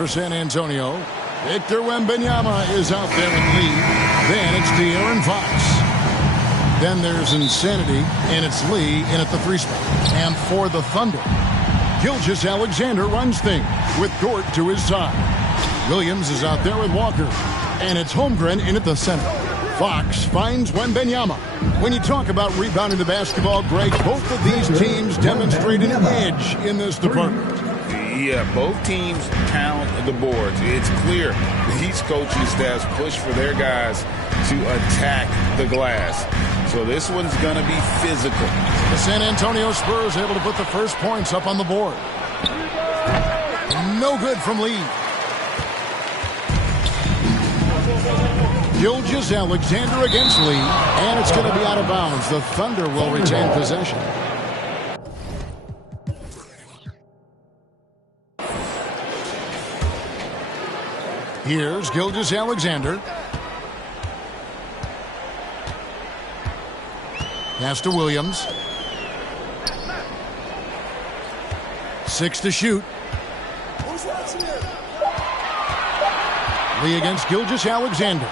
for San Antonio. Victor Wembanyama is out there in lead. Then it's De'Aaron Fox. Then there's Insanity, and it's Lee in at the 3 spot. And for the Thunder, Gilgeous-Alexander runs things with Dort to his side. Williams is out there with Walker. And it's Holmgren in at the center. Fox finds Wembanyama. When you talk about rebounding the basketball, Greg, both of these teams demonstrate an edge in this department. Yeah, both teams pound the boards. It's clear these coaching staffs push for their guys to attack the glass. So this one's going to be physical. The San Antonio Spurs able to put the first points up on the board. No good from Lee. Gilgeous-Alexander against Lee, and it's going to be out of bounds. The Thunder will retain possession. Here's Gilgeous-Alexander. Pass to Williams. 6 to shoot. Lee against Gilgeous-Alexander.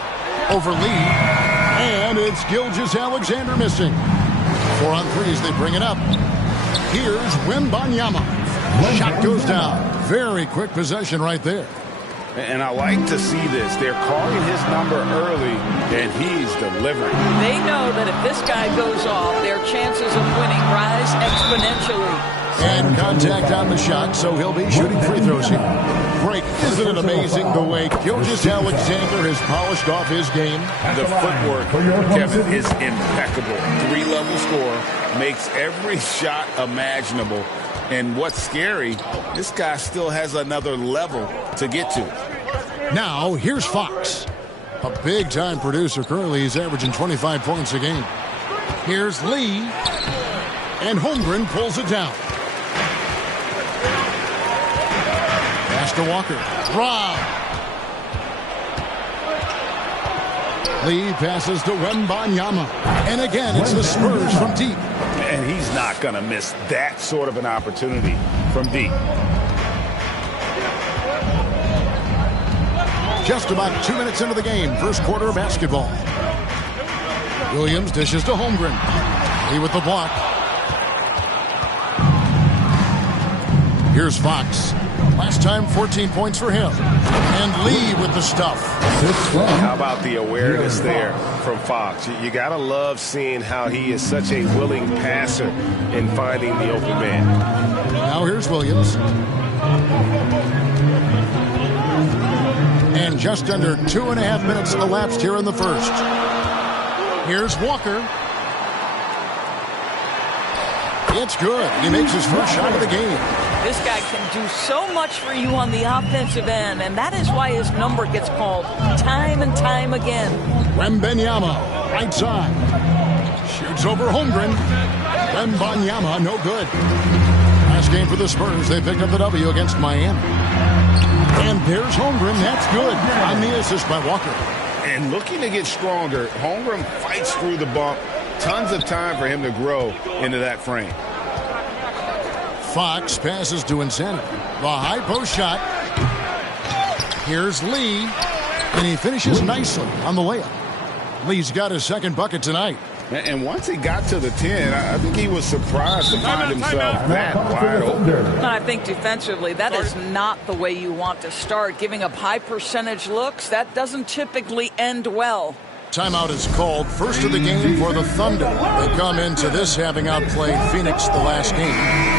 Over Lee. And it's Gilgeous-Alexander missing. 4 on 3 as they bring it up. Here's Wembanyama. Shot goes down. Very quick possession right there. And I like to see this. They're calling his number early, and he's delivering. They know that if this guy goes off, their chances of winning rise exponentially. And contact on the shot, so he'll be shooting free throws here. Great. Isn't it amazing the way Gilgeous-Alexander has polished off his game? The footwork, Kevin, is impeccable. 3-level scorer, makes every shot imaginable. And what's scary, this guy still has another level to get to. Now, here's Fox. A big-time producer. Currently, he's averaging 25 points a game. Here's Lee. And Holmgren pulls it down. Pass to Walker. Drive. Lee passes to Wembanyama. And again, it's the Spurs from deep. And he's not going to miss that sort of an opportunity from deep. Just about 2 minutes into the game, first quarter of basketball. Williams dishes to Holmgren. Lee with the block. Here's Fox. Last time, 14 points for him. And Lee with the stuff. How about the awareness there from Fox? You got to love seeing how he is such a willing passer in finding the open man. Now here's Williams. And just under 2.5 minutes elapsed here in the first. Here's Walker. It's good. He makes his first shot of the game. This guy can do so much for you on the offensive end, and that is why his number gets called time and time again. Wembanyama, right side. Shoots over Holmgren. Wembanyama, no good. Last game for the Spurs, they picked up the W against Miami. And there's Holmgren, that's good. On the assist by Walker. And looking to get stronger, Holmgren fights through the bump. Tons of time for him to grow into that frame. Fox passes to Insanity. The high post shot. Here's Lee. And he finishes nicely on the layup. Lee's got his second bucket tonight. And once he got to the 10, I think he was surprised to find himself that wide open. I think defensively, that is not the way you want to start. Giving up high percentage looks, that doesn't typically end well. Timeout is called. First of the game for the Thunder. They come into this having outplayed Phoenix the last game.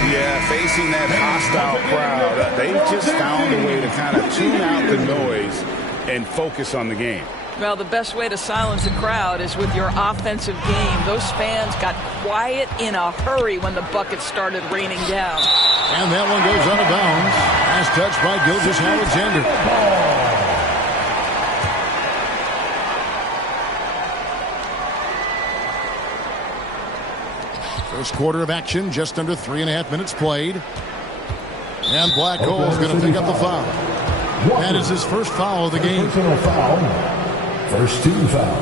Yeah, facing that hostile crowd, they've just found a way to kind of tune out the noise and focus on the game. Well, the best way to silence a crowd is with your offensive game. Those fans got quiet in a hurry when the bucket started raining down. And that one goes out of bounds. Last touch by Gilgeous-Alexander. First quarter of action, just under 3.5 minutes played. And Black Hole is going to pick up the foul. That is his first foul of the game. Personal foul. First team foul.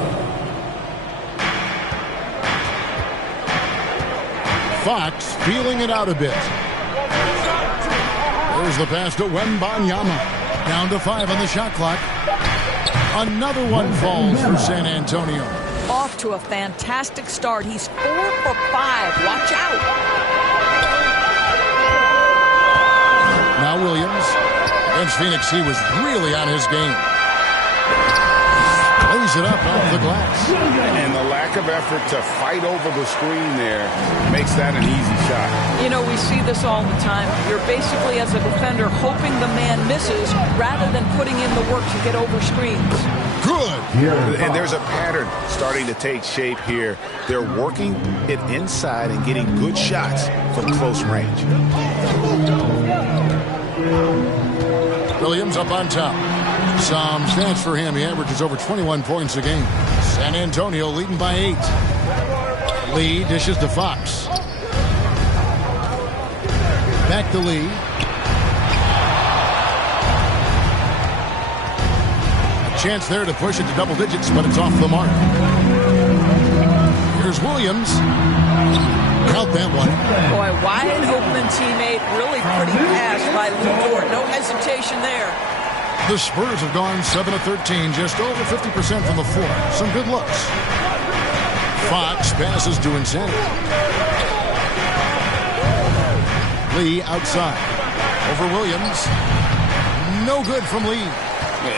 Fox feeling it out a bit. There's the pass to Wembanyama. Down to 5 on the shot clock. Another one falls for San Antonio. Off to a fantastic start. He's 4 for 5. Watch out. Now Williams. Against Phoenix, he was really on his game. Lays it up off the glass. And the lack of effort to fight over the screen there makes that an easy shot. You know, we see this all the time. You're basically, as a defender, hoping the man misses rather than putting in the work to get over screens. Good. And there's a pattern starting to take shape here. They're working it inside and getting good shots from close range. Williams up on top. Some stats for him. He averages over 21 points a game. San Antonio leading by 8. Lee dishes to Fox. Back to Lee. A chance there to push it to double digits, but it's off the mark. Here's Williams. Count that one. Boy, wide open teammate. Really pretty pass by Lou Dort. No hesitation there. The Spurs have gone 7 of 13, just over 50% from the floor. Some good looks. Fox passes to Insanity. Lee outside. Over Williams. No good from Lee.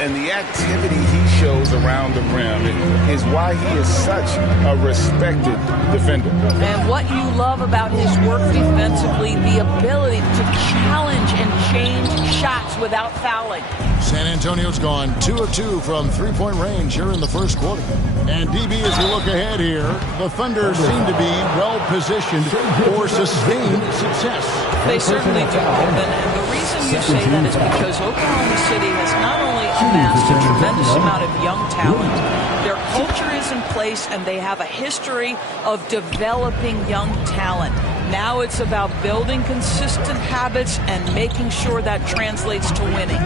And the activity he shows around the rim is why he is such a respected defender. And what you love about his work defensively, the ability to challenge and change shots without fouling. San Antonio's gone 2 of 2 from three-point range here in the first quarter. And DB, as we look ahead here, the Thunder seem to be well-positioned for sustained success. They certainly do. And the reason you say that is because Oklahoma City has not only amassed a tremendous amount of young talent, their culture is in place and they have a history of developing young talent. Now it's about building consistent habits and making sure that translates to winning.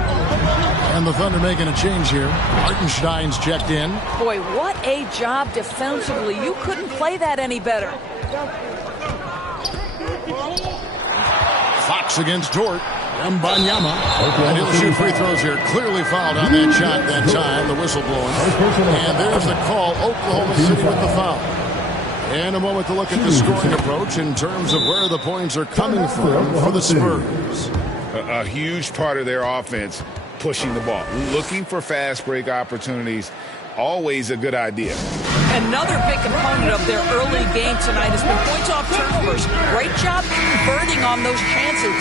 And the Thunder making a change here. Hartenstein's checked in. Boy, what a job defensively. You couldn't play that any better. Fox against Dort. Mbanyama. And he'll shoot free throws here. Clearly fouled on that shot that time. The whistle blowing. And there's the call. Oklahoma City with the foul. And a moment to look at the scoring approach in terms of where the points are coming from for the Spurs. A huge part of their offense, pushing the ball. Looking for fast break opportunities, always a good idea. Another big component of their early game tonight has been points off turnovers. Great job converting on those chances.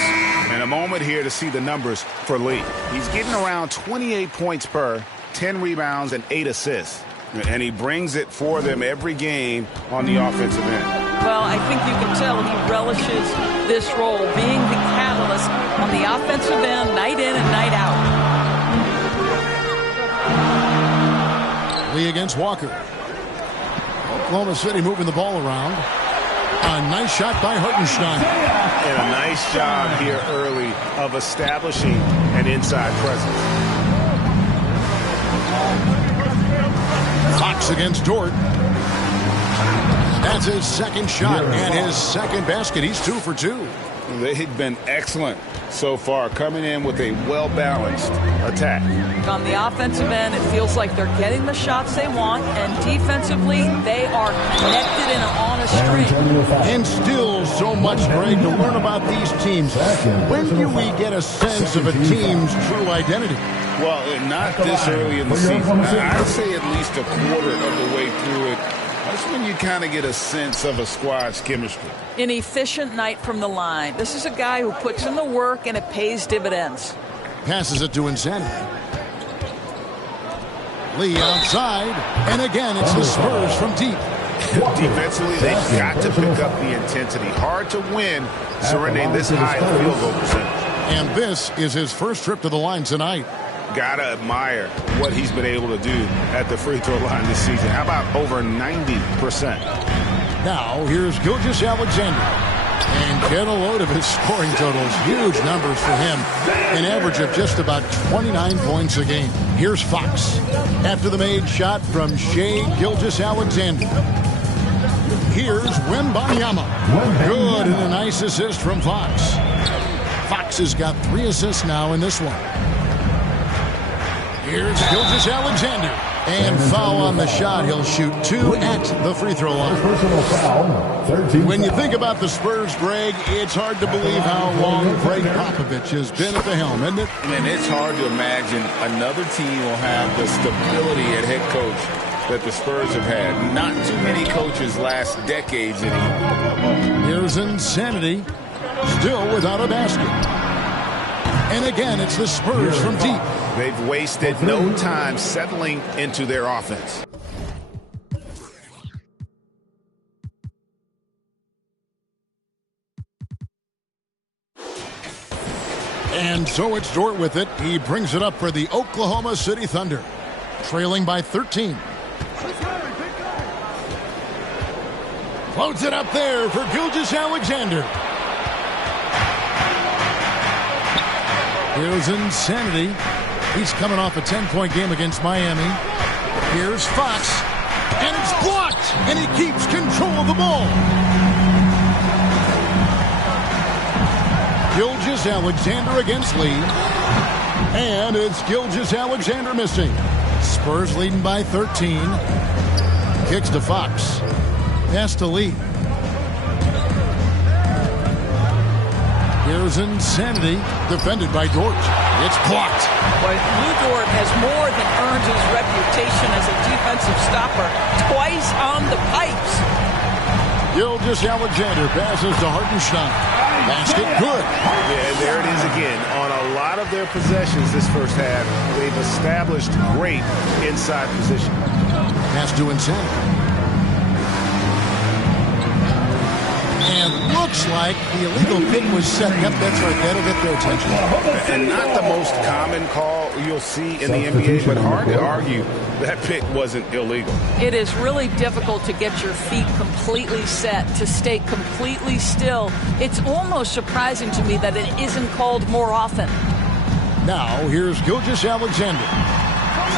And a moment here to see the numbers for Lee. He's getting around 28 points per, 10 rebounds, and 8 assists. And he brings it for them every game on the offensive end. Well, I think you can tell he relishes this role, being the catalyst on the offensive end, night in and night out. Lee against Walker. Oklahoma City moving the ball around. A nice shot by Hartenstein. And a nice job here early of establishing an inside presence. Fox against Dort. That's his second shot and his second basket. He's 2 for 2. They've been excellent so far, coming in with a well-balanced attack. On the offensive end, it feels like they're getting the shots they want, and defensively, they are connected and on a string. And still so much, Greg, to learn about these teams. When do we get a sense of a team's true identity? Well, not this early in the season. I'd say at least a quarter of the way through it. That's when you kind of get a sense of a squad's chemistry. An efficient night from the line. This is a guy who puts in the work and it pays dividends. Passes it to Insanity. Lee outside. And again, it's the Spurs from deep. Defensively, they've got to pick up the intensity. Hard to win surrendering this high field goal percentage. And this is his first trip to the line tonight. Gotta admire what he's been able to do at the free throw line this season. How about over 90%? Now, here's Gilgeous-Alexander. And get a load of his scoring totals. Huge numbers for him. An average of just about 29 points a game. Here's Fox. After the made shot from Shai Gilgeous-Alexander. Here's Wembanyama. Good, and a nice assist from Fox. Fox has got 3 assists now in this one. Here's Gilgeous-Alexander. And foul on the shot. He'll shoot 2 at the free throw line. Personal foul, 13 When you fouls. think about the Spurs, Greg, it's hard to believe how long Greg Popovich has been at the helm, isn't it? And it's hard to imagine another team will have the stability at head coach that the Spurs have had. Not too many coaches last decades anymore. Here's Insanity, still without a basket. And again, it's the Spurs from deep. They've wasted no time settling into their offense. And so it's Dort with it. He brings it up for the Oklahoma City Thunder, trailing by 13. Floats it up there for Gilgeous-Alexander. Here's Insanity. He's coming off a 10-point game against Miami. Here's Fox. And it's blocked. And he keeps control of the ball. Gilgeous-Alexander against Lee. And it's Gilgeous-Alexander missing. Spurs leading by 13. Kicks to Fox. Pass to Lee. Here's Insanity, defended by Dort. It's blocked. But Lou Dort has more than earned his reputation as a defensive stopper. Twice on the pipes. Gilgeous-Alexander passes to Hartenstein. Basket good. Yeah, and there it is again. On a lot of their possessions this first half, they've established great inside position. Pass to Insanity. And looks like the illegal pick was set. Yep, that's right. That'll get their attention. And not the most common call you'll see in the NBA, but hard to argue that pick wasn't illegal. It is really difficult to get your feet completely set, to stay completely still. It's almost surprising to me that it isn't called more often. Now, here's Gilgeous-Alexander.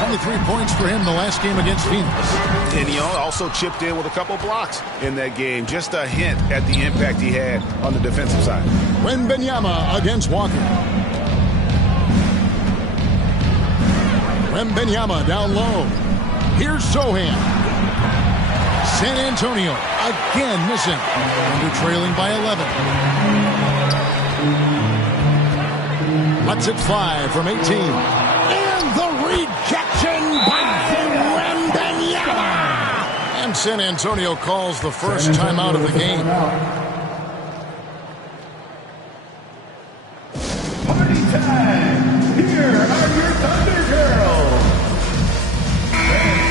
23 points for him the last game against Phoenix. And he also chipped in with a couple blocks in that game. Just a hint at the impact he had on the defensive side. Wembanyama against Walker. Wembanyama down low. Here's Sohan. San Antonio again missing. Under trailing by 11. Lets it fly from 18. And the rejection by Wembanyama. And San Antonio calls the first timeout of the game. Party time! Here are your Thunder Girls!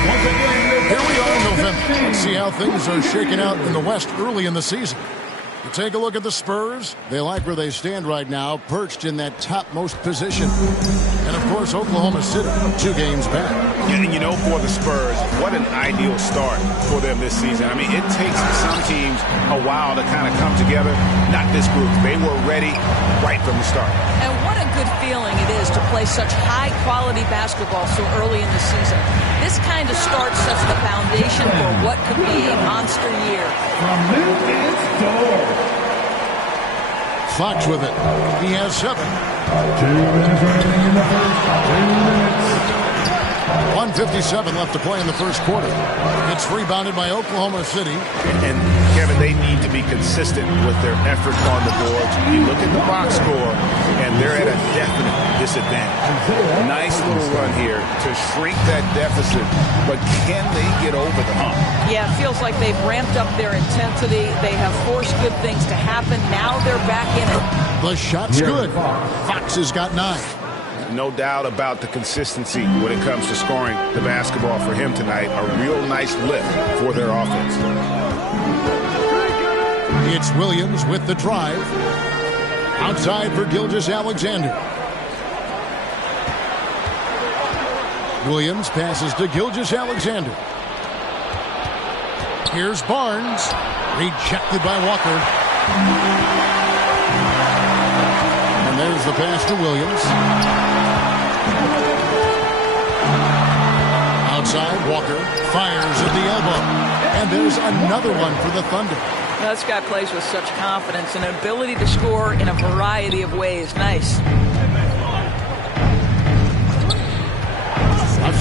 Once again, Here we are in November. Let's see how things are shaking out in the West early in the season. You take a look at the Spurs. They like where they stand right now, perched in that topmost position. And, of course, Oklahoma City, 2 games back. And you know, for the Spurs, what an ideal start for them this season. I mean, it takes some teams a while to kind of come together. Not this group. They were ready right from the start. And what a good feeling it is to play such high-quality basketball so early in the season. This kind of start sets the foundation for what could be a monster year. from Lucas Dort. Fox with it. He has 7. 2 minutes remaining in the first. 2 minutes. 1:57 left to play in the first quarter. It's rebounded by Oklahoma City. And, Kevin, they need to be consistent with their effort on the boards. You look at the box score, and they're at a definite disadvantage. Nice little run here to shrink that deficit, but can they get over the hump? Yeah, it feels like they've ramped up their intensity. They have forced good things to happen. Now they're back in it. The shot's good. Fox has got 9. No doubt about the consistency when it comes to scoring the basketball for him tonight. A real nice lift for their offense. It's Williams with the drive. Outside for Gilgeous-Alexander. Williams passes to Gilgeous-Alexander. Here's Barnes. Rejected by Walker. And there's the pass to Williams. Outside, Walker fires at the elbow. And there's another one for the Thunder. Now, this guy plays with such confidence and an ability to score in a variety of ways. Nice.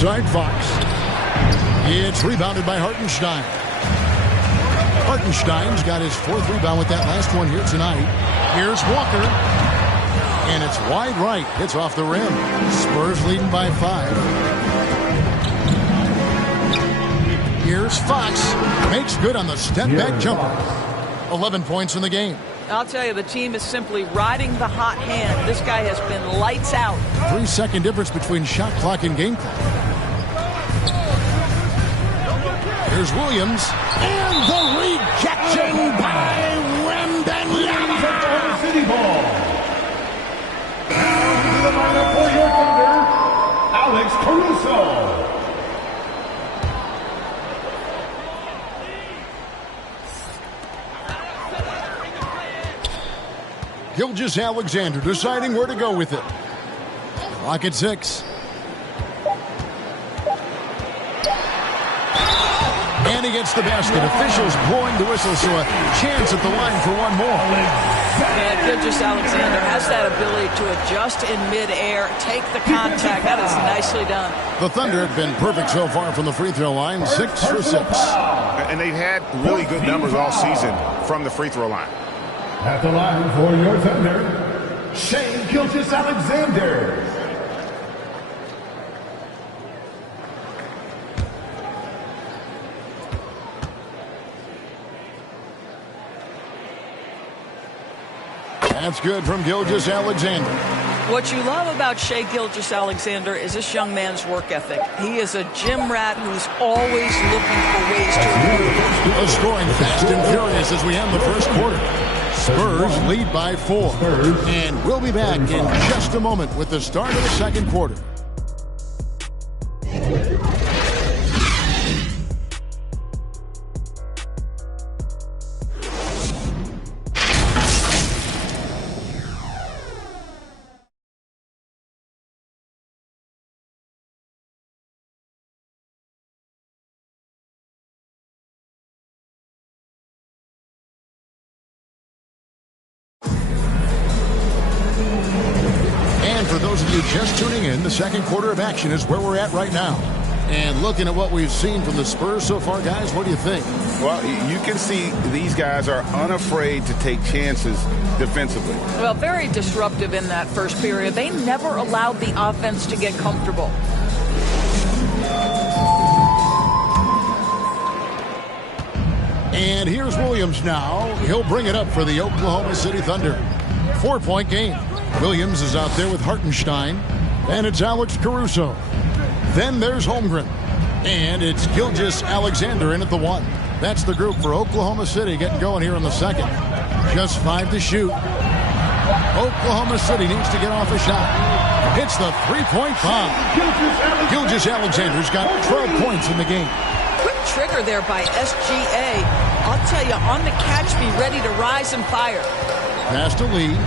outside Fox. It's rebounded by Hartenstein. Hartenstein's got his 4th rebound with that last one here tonight. Here's Walker. And it's wide right. Hits off the rim. Spurs leading by 5. Here's Fox. Makes good on the step-back jumper. 11 points in the game. I'll tell you, the team is simply riding the hot hand. This guy has been lights out. 3-second difference between shot clock and game clock. Here's Williams. And the rejection by Wembanyama. City ball. Down to the lineup for your Thunder, Alex Caruso. Gilgeous-Alexander deciding where to go with it. Clock at 6. And he gets the basket. Officials blowing the whistle, so a chance at the line for one more. And Gilgeous-Alexander has that ability to adjust in midair, take the contact. That is nicely done. The Thunder have been perfect so far from the free throw line, 6 for 6. And they've had really good numbers all season from the free throw line. At the line for your Thunder, Shai Gilgeous-Alexander. That's good from Gilgeous-Alexander. What you love about Shai Gilgeous-Alexander is this young man's work ethic. He is a gym rat who's always looking for ways to improve. The scoring fast and furious as we end the first quarter. Spurs lead by 4. And we'll be back in just a moment with the start of the second quarter. For those of you just tuning in, the second quarter of action is where we're at right now. And looking at what we've seen from the Spurs so far, guys, what do you think? Well, you can see these guys are unafraid to take chances defensively. Well, very disruptive in that first period. They never allowed the offense to get comfortable. And here's Williams now. He'll bring it up for the Oklahoma City Thunder. 4-point game. Williams is out there with Hartenstein. And it's Alex Caruso. Then there's Holmgren. And it's Gilgeous-Alexander in at the 1. That's the group for Oklahoma City getting going here in the second. Just 5 to shoot. Oklahoma City needs to get off a shot. Hits the 3-point bomb. Gilgeous-Alexander's got 12 points in the game. Quick trigger there by SGA. I'll tell you, on the catch, be ready to rise and fire. Pass to Lee.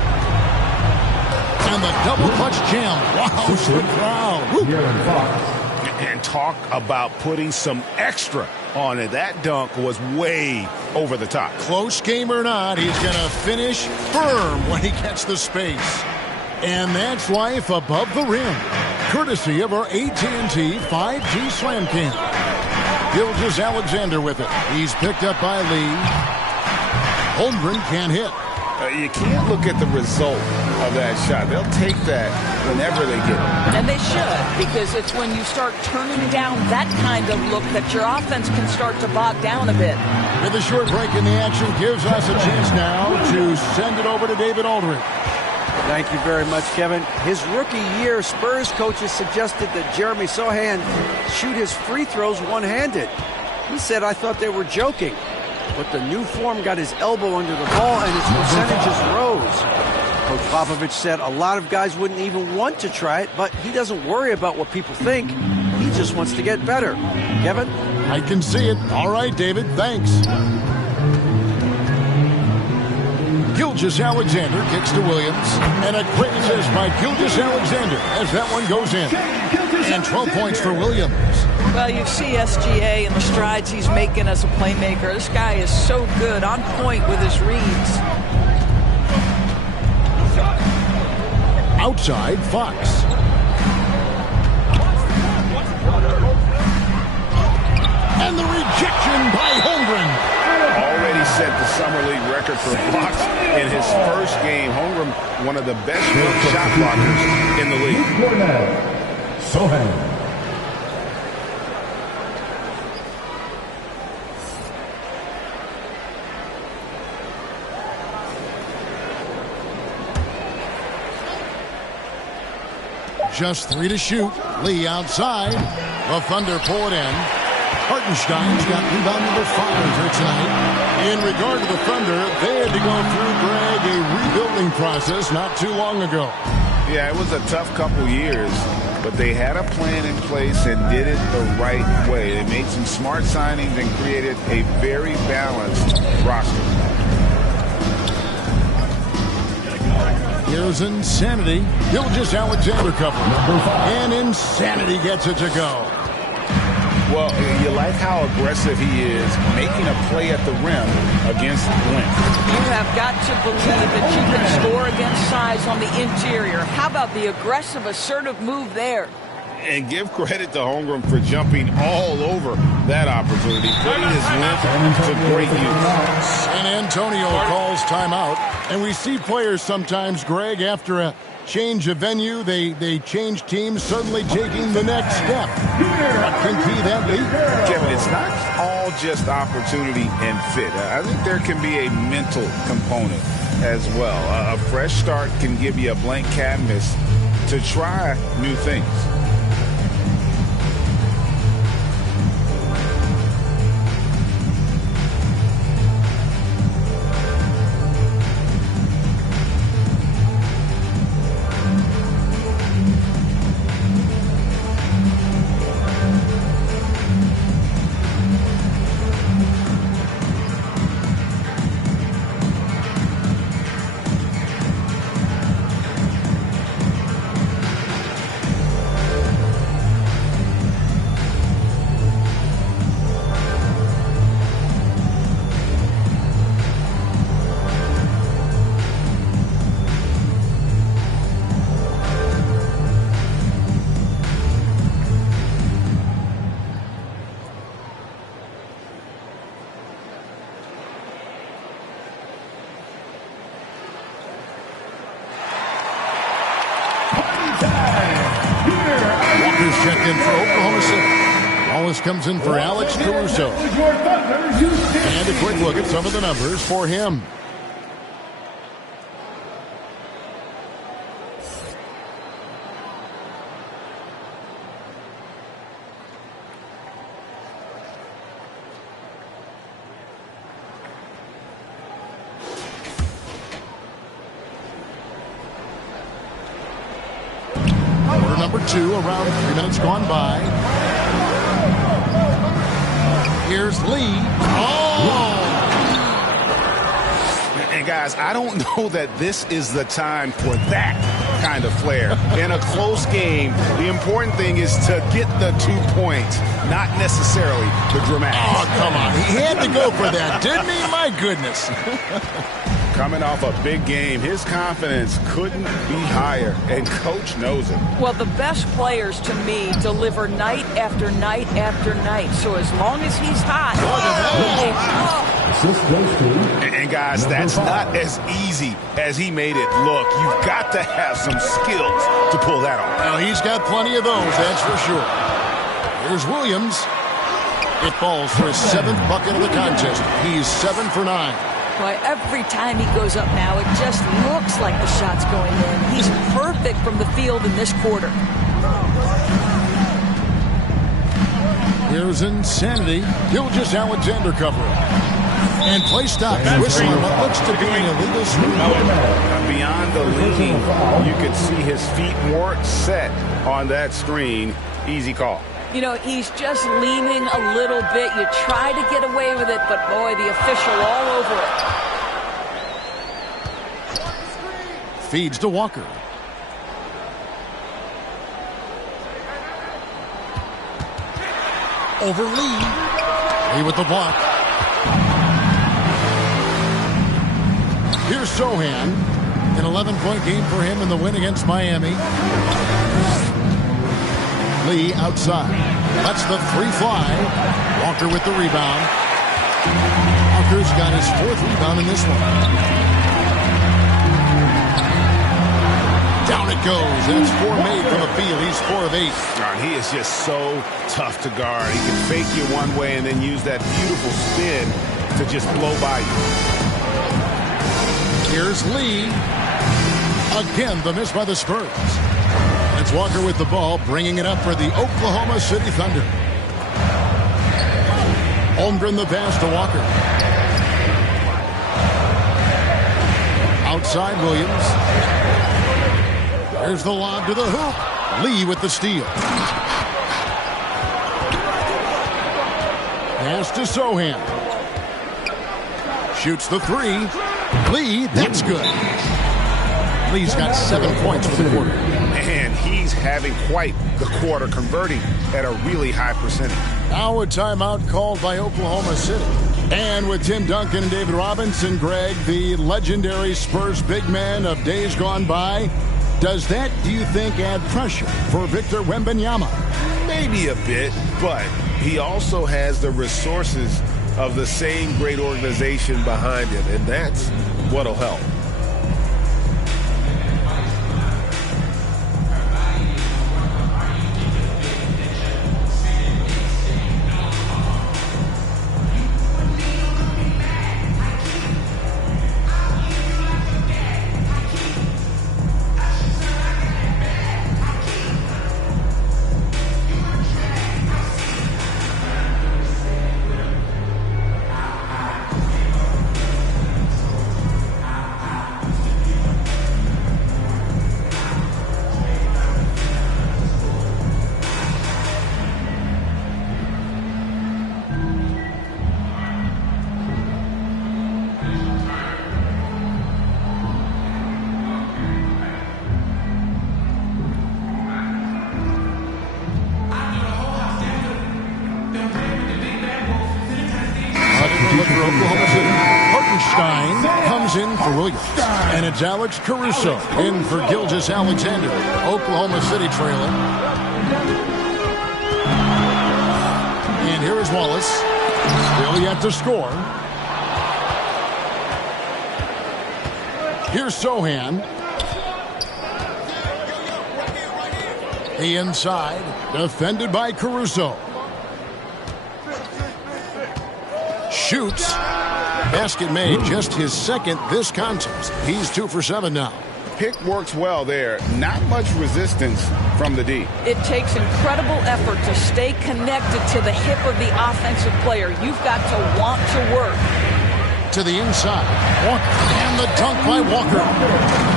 And the double clutch jam. Wow, the crowd. And talk about putting some extra on it. That dunk was way over the top. Close game or not, he's going to finish firm when he gets the space. And that's life above the rim. Courtesy of our AT&T 5G Slam Cam. Gilgeous-Alexander with it. He's picked up by Lee. Holmgren can't hit. You can't look at the result of that shot. They'll take that whenever they get it. And they should, because it's when you start turning down that kind of look that your offense can start to bog down a bit. With a short break in the action gives us a chance now to send it over to David Aldridge. Thank you very much, Kevin. His rookie year, Spurs coaches suggested that Jeremy Sohan shoot his free throws one-handed. He said, "I thought they were joking." But the new form got his elbow under the ball and his percentages rose. Coach Popovich said a lot of guys wouldn't even want to try it, but he doesn't worry about what people think. He just wants to get better. Kevin? I can see it. All right, David. Thanks. Gilgeous-Alexander kicks to Williams. And a great assist by Gilgeous-Alexander as that one goes in. And 12 points for Williams. Well, you see SGA and the strides he's making as a playmaker. This guy is so good, on point with his reads. Outside, Fox. And the rejection by Holmgren. Already set the Summer League record for blocks in his first game. Holmgren, one of the best shot blockers in the league. Sohan. Just 3 to shoot. Lee outside. The Thunder pull it in. Hartenstein's got rebound number 5 here tonight. In regard to the Thunder, they had to go through, Greg, a rebuilding process not too long ago. Yeah, it was a tough couple years, but they had a plan in place and did it the right way. They made some smart signings and created a very balanced roster. Here's Insanity. Gilgeous-Alexander cover. And Insanity gets it to go. Well, you like how aggressive he is making a play at the rim against length. You have got to believe that you can score against size on the interior. How about the aggressive, assertive move there? And give credit to Holmgren for jumping all over that opportunity, putting his length to great use. San Antonio calls timeout. And we see players sometimes, Greg, after a change of venue, they change teams, suddenly taking the next step. What can be that lead? Kevin, it's not all just opportunity and fit. I think there can be a mental component as well. A fresh start can give you a blank canvas to try new things. Checked in for Oklahoma City. Wallace comes in for Alex Caruso. And a quick look at some of the numbers for him. Number 2, around 3 minutes gone by. Here's Lee. Oh! And guys, I don't know that this is the time for that kind of flair. In a close game, the important thing is to get the 2 points, not necessarily the dramatics. Oh, come on. He had to go for that, didn't he? My goodness. Coming off a big game, his confidence couldn't be higher, and Coach knows it. Well, the best players, to me, deliver night after night after night. So as long as he's hot. And guys, that's not as easy as he made it look. You've got to have some skills to pull that off. Well, he's got plenty of those, that's for sure. Here's Williams. It falls for his 7th bucket of the contest. He's 7 for 9. Boy, every time he goes up now, it just looks like the shot's going in. He's perfect from the field in this quarter. Here's Insanity. Gilgeous-Alexander covering. And play stops. Whistling what looks to be an illegal swing. Beyond the leaning, you can see his feet weren't set on that screen. Easy call. You know, he's just leaning a little bit. You try to get away with it, but boy, the official all over it. Feeds to Walker. Over Lee. Lee with the block. Here's Sohan. An 11-point game for him in the win against Miami. Lee outside. Lets the three fly. Walker with the rebound. Walker's got his 4th rebound in this one. Down it goes. That's 4 made from the field. He's 4 of 8. He is just so tough to guard. He can fake you one way and then use that beautiful spin to just blow by you. Here's Lee. Again, the miss by the Spurs. And it's Walker with the ball, bringing it up for the Oklahoma City Thunder. Holmgren the pass to Walker. Outside Williams. There's the lob to the hoop. Lee with the steal. Pass to Sohan. Shoots the 3. Lee, that's good. Lee's got 7 points for the quarter. And he's having quite the quarter, converting at a really high percentage. Now a timeout called by Oklahoma City. And with Tim Duncan and David Robinson, Greg, the legendary Spurs big man of days gone by, does that, do you think, add pressure for Victor Wembanyama? Maybe a bit, but he also has the resources of the same great organization behind him, and that's what'll help. And it's Alex Caruso in for Gilgeous-Alexander. Oklahoma City trailing. And here is Wallace. Still yet to score. Here's Sohan. The inside. Defended by Caruso. Shoots. Basket made, just his 2nd this contest. He's 2 for 7 now. Pick works well there. Not much resistance from the D. It takes incredible effort to stay connected to the hip of the offensive player. You've got to want to work. To the inside. Walker. And the dunk by Walker.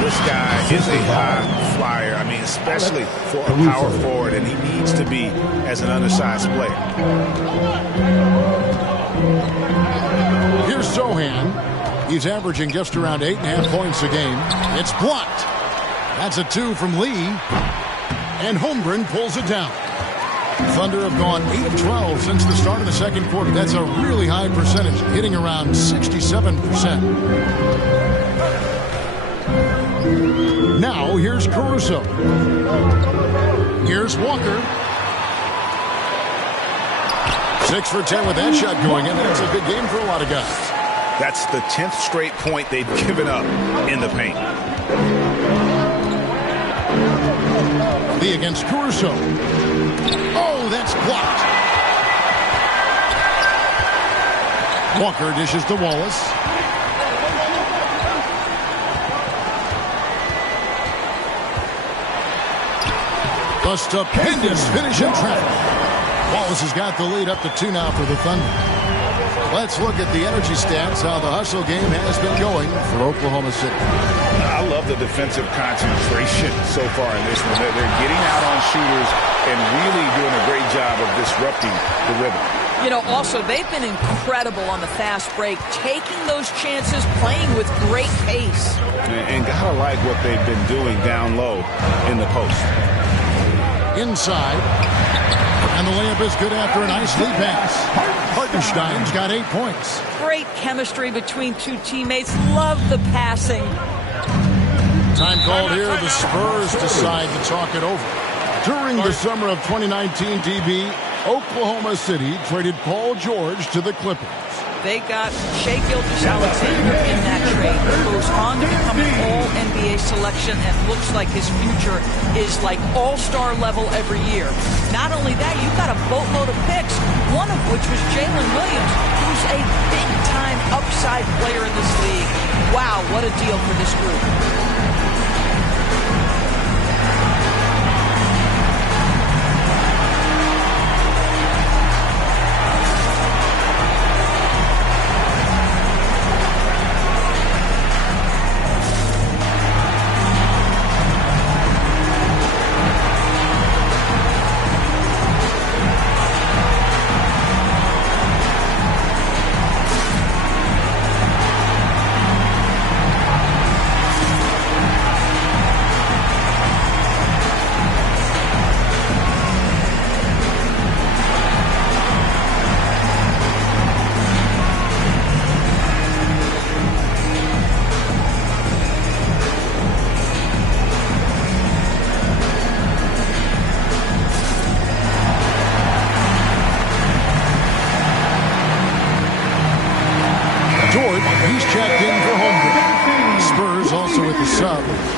This guy is a high flyer. I mean, especially for a power forward, and he needs to be as an undersized player. Here's Sohan. He's averaging just around 8.5 points a game. It's blocked. That's a 2 from Lee. And Holmgren pulls it down. Thunder have gone 8 of 12 since the start of the 2nd quarter. That's a really high percentage, hitting around 67%. Now here's Caruso. Here's Walker. 6 for 10 with that shot going in. That's a big game for a lot of guys. That's the 10th straight point they've given up in the paint. Lee against Caruso. Oh, that's blocked. Walker dishes to Wallace. A stupendous finish in traffic. Wallace has got the lead up to 2 now for the Thunder. Let's look at the energy stats, how the hustle game has been going for Oklahoma City. I love the defensive concentration so far in this one. They're getting out on shooters and really doing a great job of disrupting the rhythm. You know, also, they've been incredible on the fast break, taking those chances, playing with great pace. And gotta like what they've been doing down low in the post. Inside. And the layup is good after a nice lead pass. Hartenstein's got 8 points. Great chemistry between 2 teammates. Love the passing. Time called here. The Spurs decide to talk it over. During the summer of 2019, DB, Oklahoma City traded Paul George to the Clippers. They got Shai Gilgeous-Alexander in that trade. He goes on to become an All-NBA selection and looks like his future is like all-star level every year. Not only that, you've got a boatload of picks, one of which was Jalen Williams, who's a big-time upside player in this league. Wow, what a deal for this group.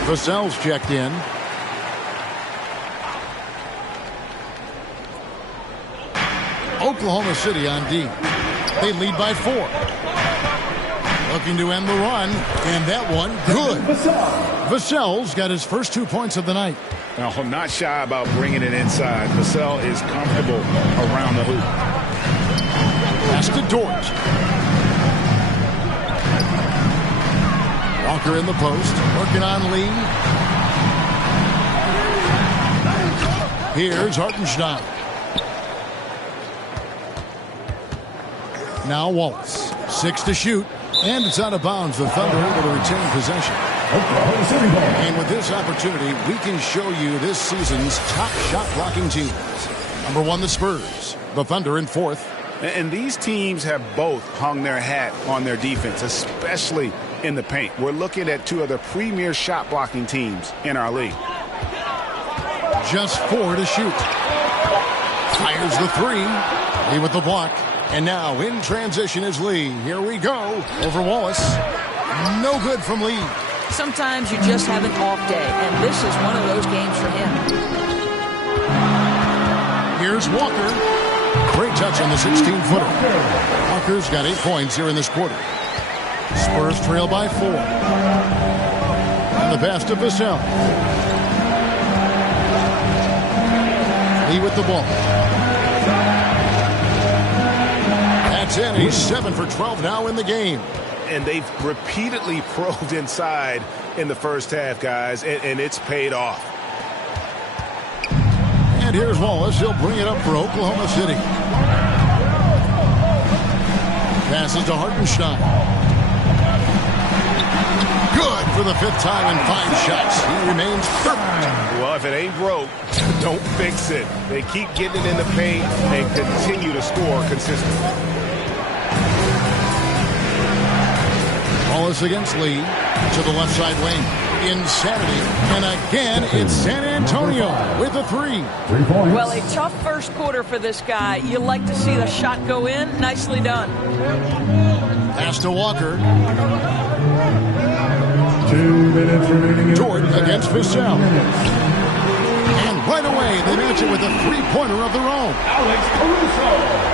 Vassell's checked in. Oklahoma City on D. They lead by 4. Looking to end the run, and that one good. Vassell's got his first 2 points of the night. Now, not shy about bringing it inside. Vassell is comfortable around the hoop. Pass to Dort. Walker in the post, working on Lee. Here's Hartenstein. Now Wallace. 6 to shoot, and it's out of bounds. The Thunder able to retain possession. And with this opportunity, we can show you this season's top shot blocking teams. Number 1, the Spurs. The Thunder in 4th. And these teams have both hung their hat on their defense, especially in the paint. We're looking at 2 of the premier shot blocking teams in our league. Just 4 to shoot. Fires the 3. Lee with the block. And now in transition is Lee. Here we go. Over Wallace. No good from Lee. Sometimes you just have an off day, and this is one of those games for him. Here's Walker. Great touch on the 16-footer. Walker's got 8 points here in this quarter. Spurs trail by 4. And the pass to Vassell. Lee with the ball. That's in. He's 7 for 12 now in the game. And they've repeatedly probed inside in the first half, guys, and it's paid off. And here's Wallace. He'll bring it up for Oklahoma City. Passes to Hartenstein. Good for the 5th time in 5 shots. He remains perfect. Well, if it ain't broke, don't fix it. They keep getting it in the paint and continue to score consistently. Wallace against Lee to the left side wing. Insanity. And again, it's San Antonio with a 3. 3 points. Well, a tough first quarter for this guy. You like to see the shot go in. Nicely done. Pass to Walker. 2 minutes remaining. Dort against Vassell. And right away, they match it with a 3-pointer of their own. Alex Caruso.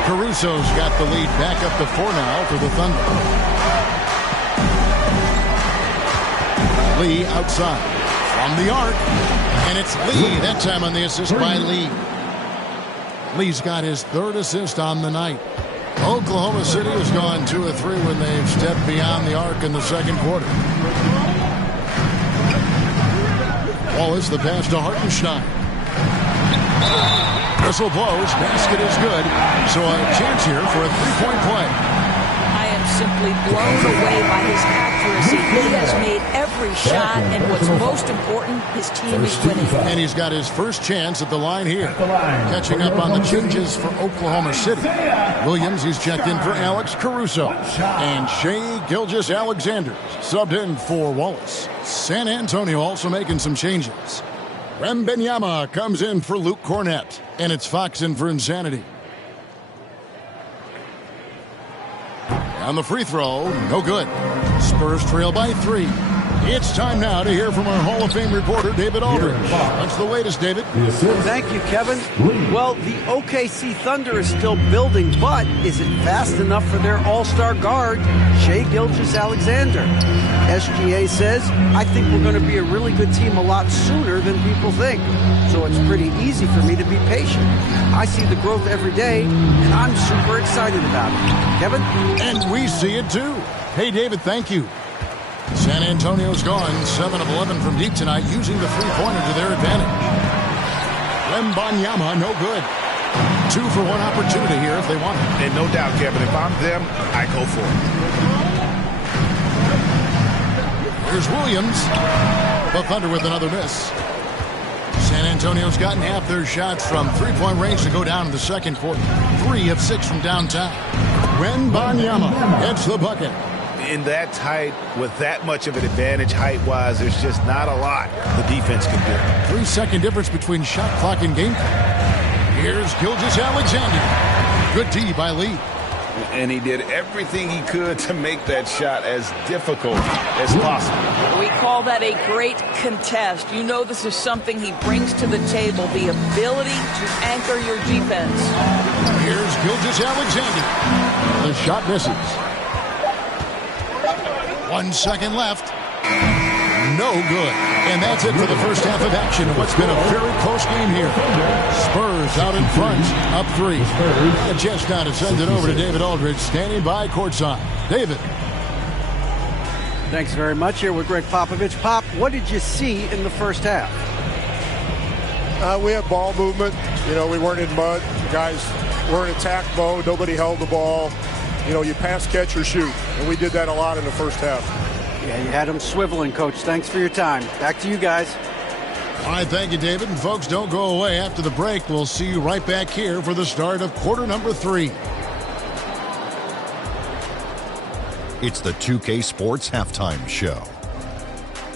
Caruso's got the lead back up to 4 now for the Thunder. Lee outside from the arc, and it's Lee that time on the assist by Lee. Lee's got his 3rd assist on the night. Oklahoma City has gone 2 of 3 when they've stepped beyond the arc in the second quarter. Wallace, the pass to Hartenstein. Whistle blows, basket is good, so a chance here for a 3-point play. I am simply blown away by his accuracy. He has made every shot, and what's most important, his team is winning. And he's got his first chance at the line here. Catching up on the changes for Oklahoma City. Williams, he's checked in for Alex Caruso. And Shai Gilgeous-Alexander subbed in for Wallace. San Antonio also making some changes. Wembanyama comes in for Luke Cornett. And it's Fox in for Insanity. On the free throw, no good. Spurs trail by 3. It's time now to hear from our Hall of Fame reporter, David Aldridge. What's the latest, David? Thank you, Kevin. Well, the OKC Thunder is still building, but is it fast enough for their all-star guard, Shai Gilgeous-Alexander? SGA says, I think we're going to be a really good team a lot sooner than people think. So it's pretty easy for me to be patient. I see the growth every day, and I'm super excited about it. Kevin? And we see it too. Hey, David, thank you. San Antonio's gone 7 of 11 from deep tonight, using the three-pointer to their advantage. Wembanyama, no good. 2 for 1 opportunity here if they want it. And no doubt, Kevin, if I'm them, I go for it. Here's Williams. The Thunder with another miss. San Antonio's gotten half their shots from three-point range to go down in the second quarter. 3 of 6 from downtown. Wembanyama gets the bucket. In that tight, with that much of an advantage height-wise, there's just not a lot the defense can do. 3-second difference between shot clock and game clock. Here's Gilgeous-Alexander. Good D by Lee. And he did everything he could to make that shot as difficult as possible. We call that a great contest. You know this is something he brings to the table, the ability to anchor your defense. Here's Gilgeous-Alexander. The shot misses. 1 second left. No good. And that's it for the first half of action. What's been a very close game here. Spurs out in front, up 3. A chance now to send it over to David Aldridge, standing by courtside. David. Thanks very much. Here with Greg Popovich. Pop, what did you see in the first half? We had ball movement. You know, we weren't in mud. The guys were in attack mode. Nobody held the ball. You know, you pass, catch, or shoot. And we did that a lot in the first half. Yeah, you had them swiveling, Coach. Thanks for your time. Back to you guys. All right, thank you, David. And folks, don't go away. After the break, we'll see you right back here for the start of quarter number 3. It's the 2K Sports Halftime Show.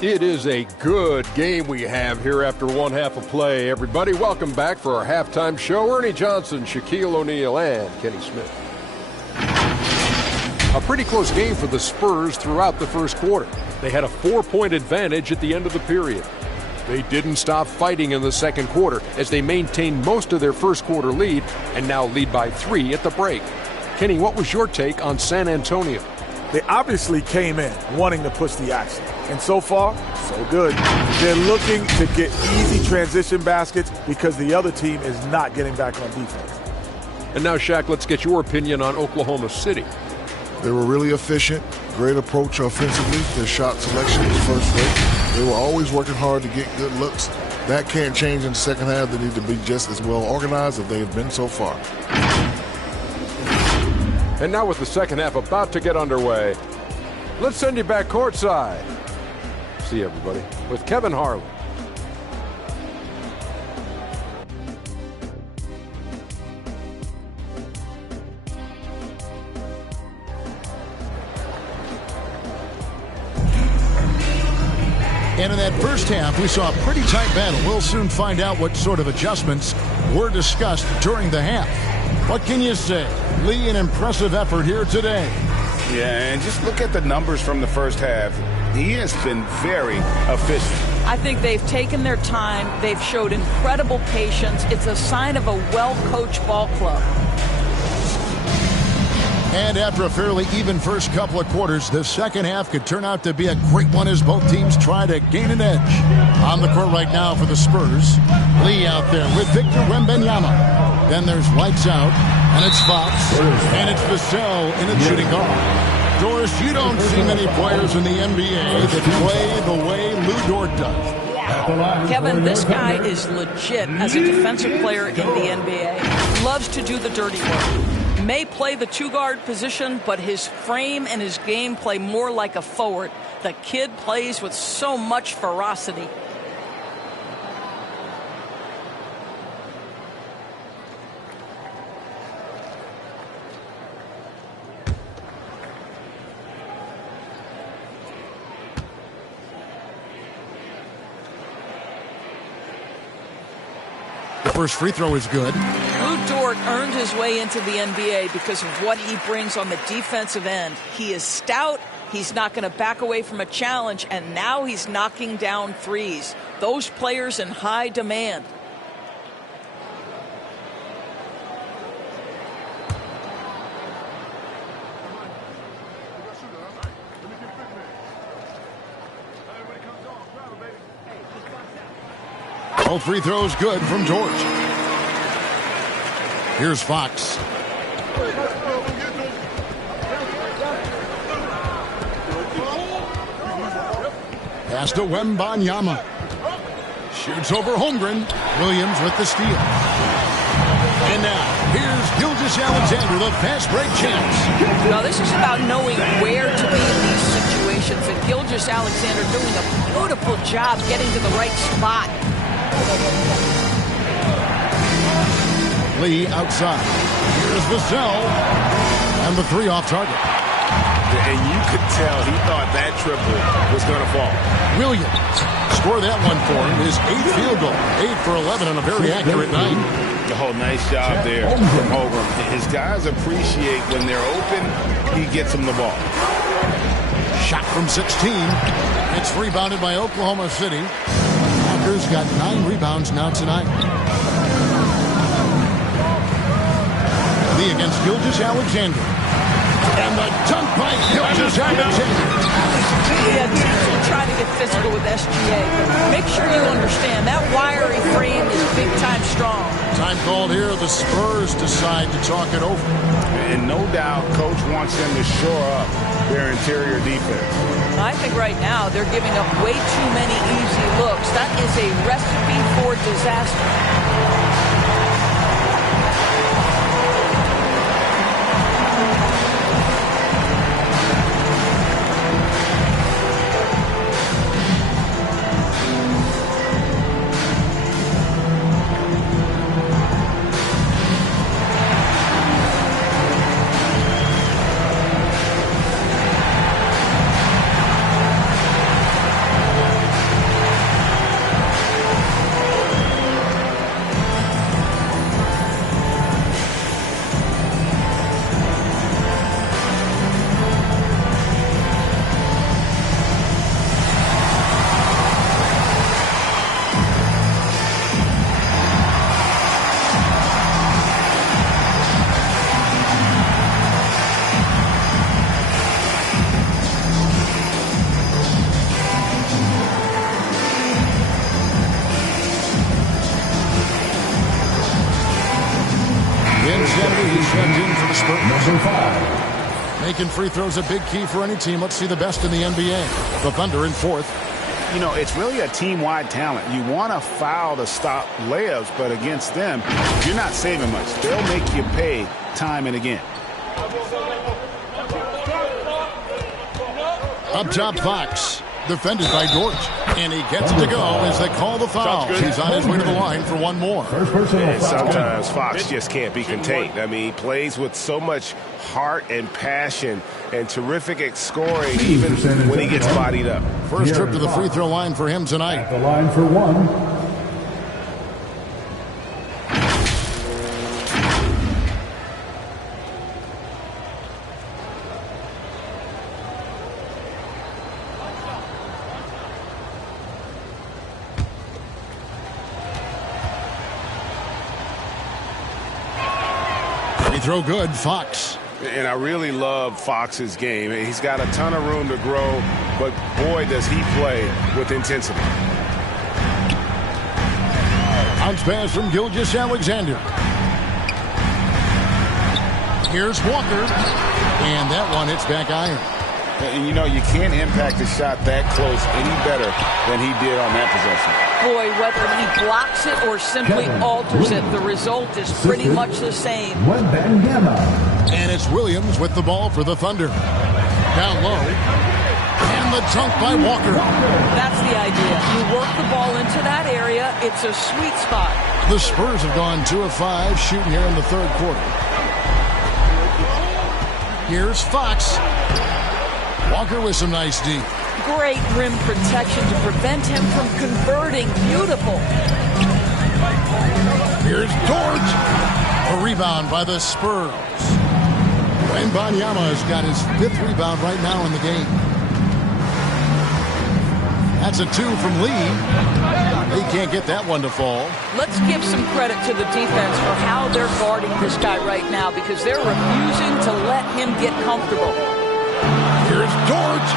It is a good game we have here after one half of play. Everybody, welcome back for our halftime show. Ernie Johnson, Shaquille O'Neal, and Kenny Smith. A pretty close game for the Spurs throughout the first quarter. They had a 4-point advantage at the end of the period. They didn't stop fighting in the second quarter as they maintained most of their first quarter lead and now lead by 3 at the break. Kenny, what was your take on San Antonio? They obviously came in wanting to push the action. And so far, so good. They're looking to get easy transition baskets because the other team is not getting back on defense. And now, Shaq, let's get your opinion on Oklahoma City. They were really efficient, great approach offensively. Their shot selection was first rate. They were always working hard to get good looks. That can't change in the second half. They need to be just as well organized as they have been so far. And now with the second half about to get underway, let's send you back courtside. See everybody with Kevin Harlan. And in that first half, we saw a pretty tight battle. We'll soon find out what sort of adjustments were discussed during the half. What can you say? Lee, an impressive effort here today. Yeah, and just look at the numbers from the first half. He has been very efficient. I think they've taken their time. They've showed incredible patience. It's a sign of a well-coached ball club. And after a fairly even first couple of quarters, the second half could turn out to be a great one as both teams try to gain an edge. On the court right now for the Spurs, Lee out there with Victor Wembanyama. Then there's lights out, and it's Fox, and it's Vassell in a shooting guard. Doris, you don't see many players in the NBA that play the way Lou Dort does. Kevin, this guy is legit as a defensive player in the NBA. Loves to do the dirty work. May play the two-guard position, but his frame and his game play more like a forward. The kid plays with so much ferocity. The first free throw is good. Lou Dort earned his way into the NBA because of what he brings on the defensive end. He is stout. He's not going to back away from a challenge, and now he's knocking down threes. Those players in high demand. All free throws good from George. Here's Fox. Pass to Wembanyama. Shoots over Holmgren. Williams with the steal. And now, here's Gilgeous-Alexander, the fast break champs. Now, this is about knowing where to be in these situations, and Gilgeous-Alexander doing a beautiful job getting to the right spot. Lee outside. Here's Vassell. And the three off target. And you could tell he thought that triple was going to fall. Williams score that one for him. His 8th field goal. 8 for 11 on a very accurate night. Oh, nice job there from Holmgren. His guys appreciate when they're open, he gets them the ball. Shot from 16. It's rebounded by Oklahoma City. Packers got 9 rebounds now tonight. Lee against Gilgeous-Alexander. And the dunk by Gilgeous-Alexander. Yeah, teams will try to get physical with SGA, but make sure you understand that wiry frame is big-time strong. Time called here. The Spurs decide to talk it over. And no doubt, Coach wants them to shore up their interior defense. I think right now they're giving up way too many easy looks. That is a recipe for disaster. Making free throws a big key for any team. Let's see the best in the NBA. The Thunder in 4th. You know, it's really a team-wide talent. You want to foul to stop layups, but against them, you're not saving much. They'll make you pay time and again. Up top, Fox. Defended by Dort. And he gets it to go as they call the foul. He's on his way to the line for one more. And sometimes Fox just can't be contained. I mean, he plays with so much heart and passion and terrific scoring even when he gets bodied up. First trip to the free throw line for him tonight. At the line for one. Throw good, Fox. And I really love Fox's game. He's got a ton of room to grow, but boy, does he play with intensity. Bounce pass from Gilgeous-Alexander. Here's Walker. And that one hits back iron. And you know, you can't impact a shot that close any better than he did on that possession. Boy, whether he blocks it or simply alters it, the result is pretty much the same. And it's Williams with the ball for the Thunder. Down low. And the dunk by Walker. That's the idea. You work the ball into that area. It's a sweet spot. The Spurs have gone 2 of 5 shooting here in the third quarter. Here's Fox. Walker with some nice D. Great rim protection to prevent him from converting. Beautiful. Here's Dort. A rebound by the Spurs. Wembanyama has got his 5th rebound right now in the game. That's a 2 from Lee. He can't get that one to fall. Let's give some credit to the defense for how they're guarding this guy right now because they're refusing to let him get comfortable. Here's George.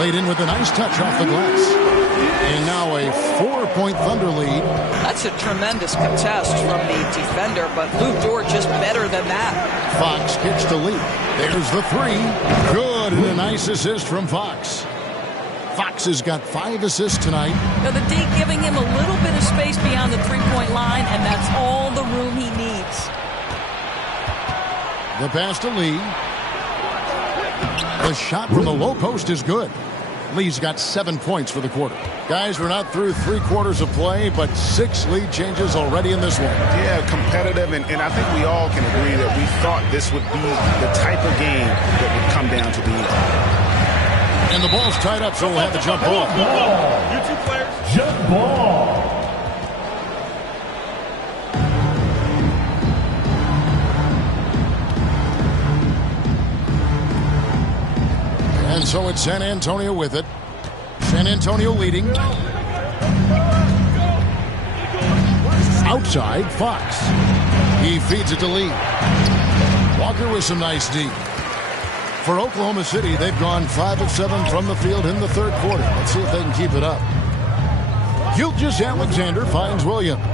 Played in with a nice touch off the glass. And now a 4-point Thunder lead. That's a tremendous contest from the defender, but Lou Dort just better than that. Fox kicks to Lee. There's the 3. Good, and a nice assist from Fox. Fox has got 5 assists tonight. Now the D giving him a little bit of space beyond the three-point line, and that's all the room he needs. The pass to Lee. The shot from the low post is good. Lee's got 7 points for the quarter. Guys, we're not through 3 quarters of play, but 6 lead changes already in this one. Yeah, competitive, and I think we all can agree that we thought this would be the type of game that would come down to the end. And the ball's tied up, so we'll have the jump ball. You 2 players. Jump ball. And so it's San Antonio with it. San Antonio leading. Outside, Fox. He feeds it to Lee. Walker with some nice D. For Oklahoma City, they've gone 5 of 7 from the field in the 3rd quarter. Let's see if they can keep it up. Gilgeous-Alexander finds Williams.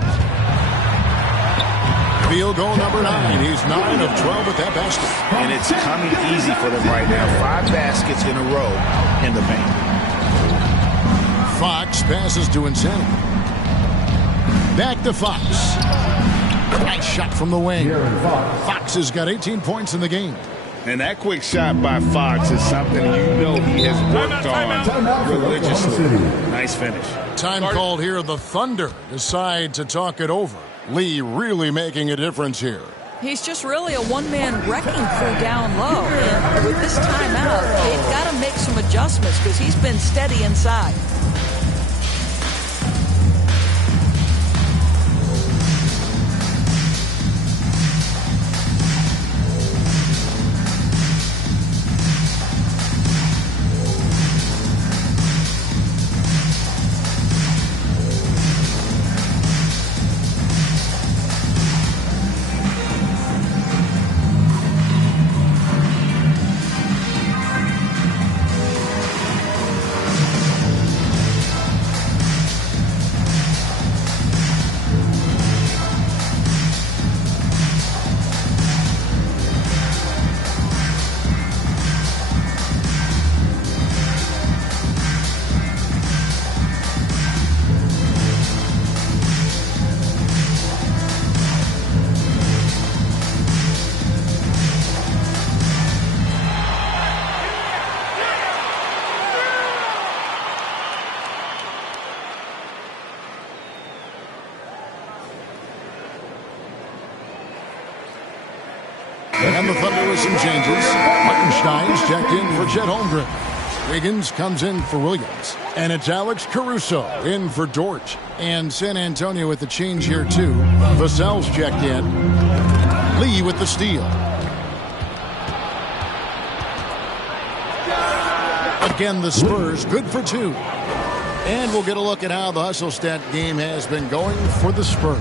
Field goal number 9. He's 9 of 12 with that basket. And it's coming easy for them right now. 5 baskets in a row in the paint. Fox passes to Insanity. Back to Fox. Nice shot from the wing. Fox has got 18 points in the game. And that quick shot by Fox is something you know he has worked on religiously. Nice finish. Time called here. The Thunder decide to talk it over. Lee really making a difference here. He's just really a one-man wrecking crew down low. And with this timeout, they've got to make some adjustments because he's been steady inside. And the Thunder with some changes. Martenstein's checked in for Chet Holmgren. Wiggins comes in for Williams. And it's Alex Caruso in for Dort. And San Antonio with the change here, too. Vassell's checked in. Lee with the steal. Again, the Spurs, good for 2. And we'll get a look at how the hustle stat game has been going for the Spurs.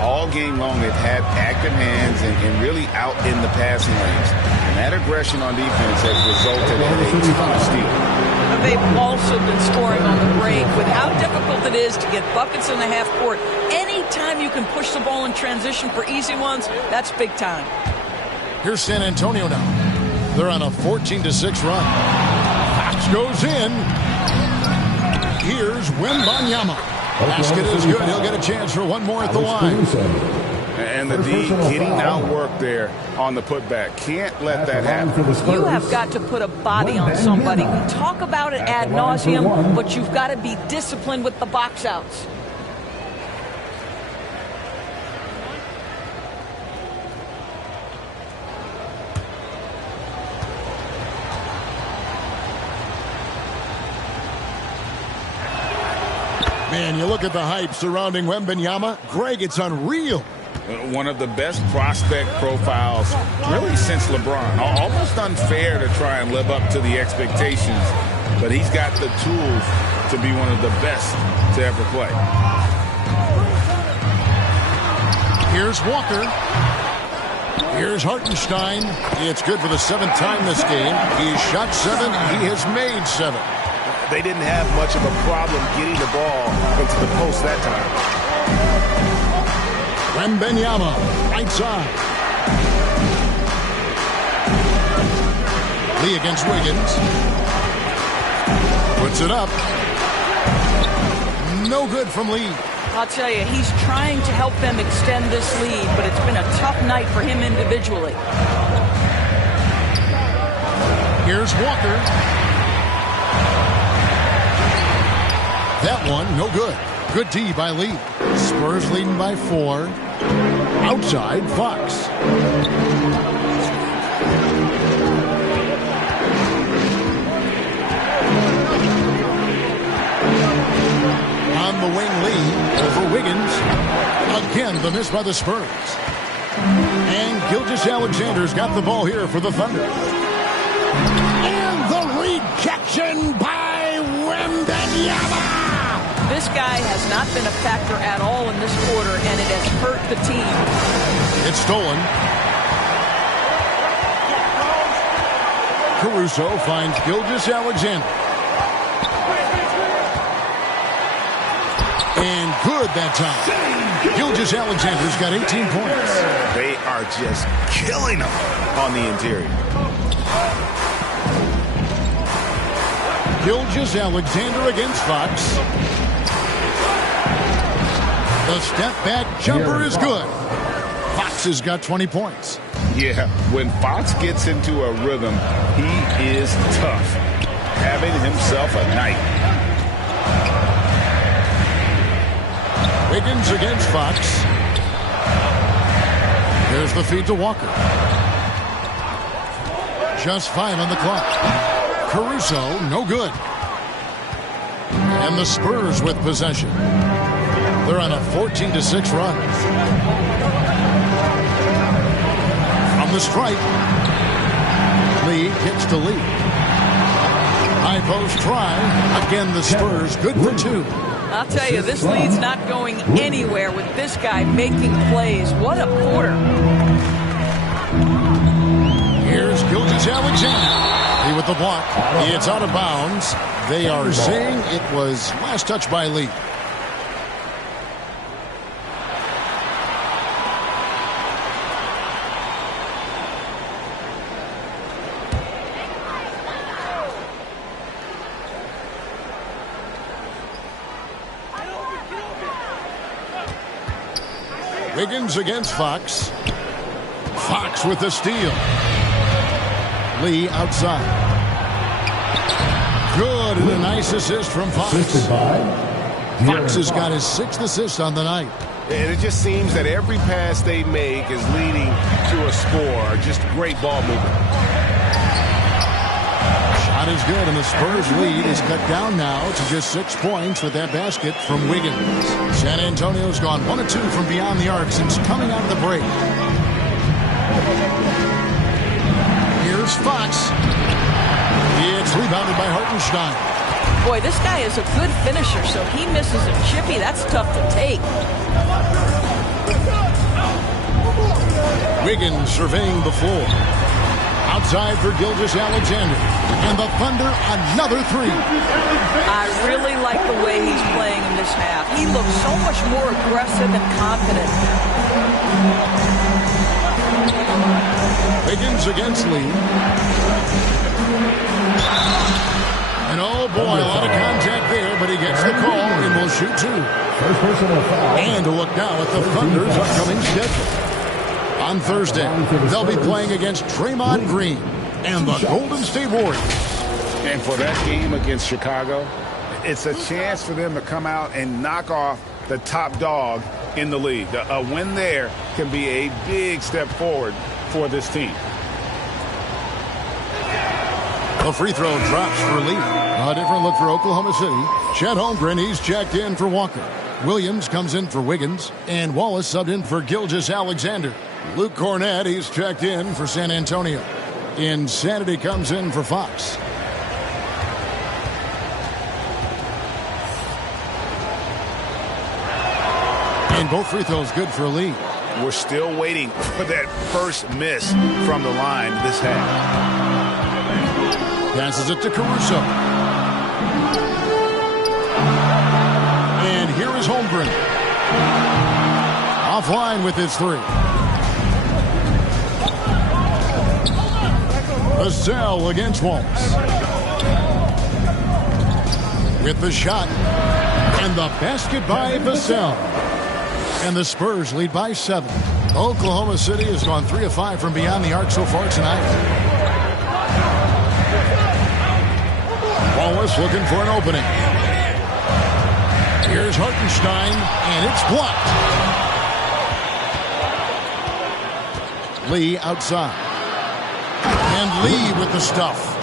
All game long, they've had active hands and really out in the passing lanes. And that aggression on defense has resulted in a ton of steal. They've also been scoring on the break. With how difficult it is to get buckets in the half court, anytime you can push the ball in transition for easy ones, that's big time. Here's San Antonio now. They're on a 14-6 run. Fox goes in. Here's Wembanyama. Basket is good. He'll get a chance for one more at the line. And the D getting outworked there on the putback. Can't let that happen. You have got to put a body on somebody. We talk about it ad nauseum, but you've got to be disciplined with the box outs. Man, you look at the hype surrounding Wembanyama. Greg, it's unreal. One of the best prospect profiles really since LeBron. Almost unfair to try and live up to the expectations, but he's got the tools to be one of the best to ever play. Here's Walker. Here's Hartenstein. It's good for the 7th time this game. He's shot 7. He has made 7. They didn't have much of a problem getting the ball into the post that time. Wembanyama, right side. Lee against Wiggins. Puts it up. No good from Lee. I'll tell you, he's trying to help them extend this lead, but it's been a tough night for him individually. Here's Walker. That one, no good. Good D by Lee. Spurs leading by 4. Outside, Fox. On the wing, Lee over Wiggins. Again, the miss by the Spurs. And Gilgeous-Alexander's got the ball here for the Thunder. And the rejection by Wembanyama. This guy has not been a factor at all in this quarter, and it has hurt the team. It's stolen. Caruso finds Gilgeous-Alexander. And good that time. Gilgeous-Alexander's got 18 points. They are just killing them on the interior. Gilgeous-Alexander against Fox. The step-back jumper is good. Fox has got 20 points. Yeah, when Fox gets into a rhythm, he is tough. Having himself a night. Wiggins against Fox. Here's the feed to Walker. Just 5 on the clock. Caruso, no good. And the Spurs with possession. They're on a 14-6 run. From the stripe, Lee kicks to Lee. High post try. Again, the Spurs good for 2. I'll tell you, this lead's not going anywhere with this guy making plays. What a quarter. Here's Gilgeous-Alexander. Lee with the block. It's out of bounds. They are saying it was last touch by Lee. Wiggins against Fox. Fox with the steal. Lee outside. Good, and a nice assist from Fox. Fox has got his 6th assist on the night. And it just seems that every pass they make is leading to a score. Just great ball movement. Shot is good, and the Spurs lead is cut down now to just 6 points with that basket from Wiggins. San Antonio's gone 1 of 2 from beyond the arc since coming out of the break. Here's Fox. It's rebounded by Hartenstein. Boy, this guy is a good finisher, so he misses a chippy. That's tough to take. Wiggins surveying the floor. Outside for Gilgeous-Alexander. And the Thunder, another 3. I really like the way he's playing in this half. He looks so much more aggressive and confident. Wiggins against Lee. And oh boy, a lot of contact there, but he gets the call and will shoot 2. And a look now at the Thunder's upcoming schedule. On Thursday, they'll be playing against Draymond Green and the Golden State Warriors. And for that game against Chicago, it's a chance for them to come out and knock off the top dog in the league. A win there can be a big step forward for this team. The free throw drops for Lee. A different look for Oklahoma City. Chet Holmgren, he's checked in for Walker. Williams comes in for Wiggins, and Wallace subbed in for Gilgeous-Alexander. Luke Cornett, he's checked in for San Antonio. Insanity comes in for Fox. And both free throws good for Lee. We're still waiting for that first miss from the line this half. Passes it to Caruso. And here is Holmgren. Offline with his three. Vassell against Wallace. With the shot. And the basket by Vassell. And the Spurs lead by 7. Oklahoma City has gone 3 of 5 from beyond the arc so far tonight. Wallace looking for an opening. Here's Hartenstein, and it's blocked. Lee outside. And Lee with the stuff.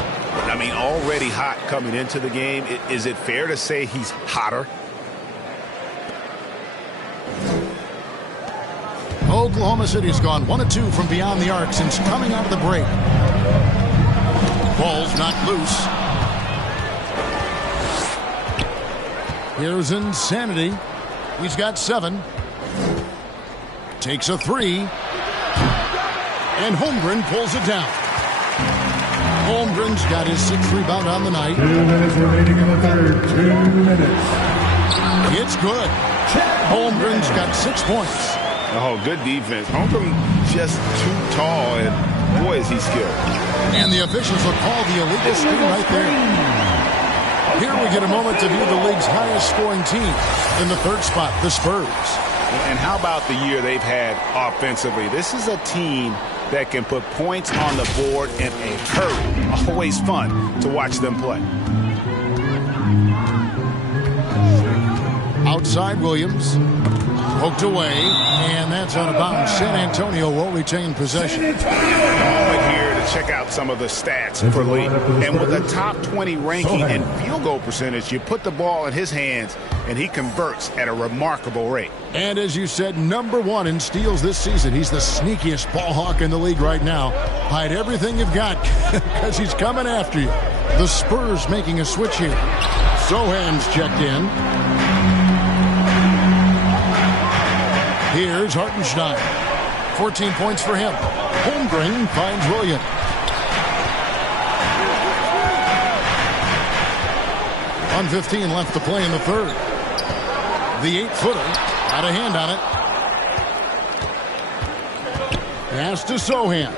I mean, already hot coming into the game. Is it fair to say he's hotter? Oklahoma City's gone 1 of 2 from beyond the arc since coming out of the break. Ball's not loose. Here's Insanity. He's got 7. Takes a 3. And Holmgren pulls it down. Holmgren's got his 6th rebound on the night. 2 minutes remaining in the third. 2 minutes. It's good. Holmgren's got 6 points. Oh, good defense. Holmgren just too tall, and boy, is he skilled. And the officials will call the illegal screen right there. Here we get a moment to view the league's highest scoring team. In the third spot, the Spurs. And how about the year they've had offensively? This is a team that can put points on the board in a hurry. Always fun to watch them play. Outside Williams. Poked away, and that's out of bounds. San Antonio will retain possession. Here to check out some of the stats for Lee. And with a top 20 ranking in field goal percentage, you put the ball in his hands, and he converts at a remarkable rate. And as you said, #1 in steals this season. He's the sneakiest ball hawk in the league right now. Hide everything you've got, because he's coming after you. The Spurs making a switch here. Sohan's checked in. Here's Hartenstein. 14 points for him. Holmgren finds Williams. .115 left to play in the third. The 8-footer got a hand on it. Pass to Sohan.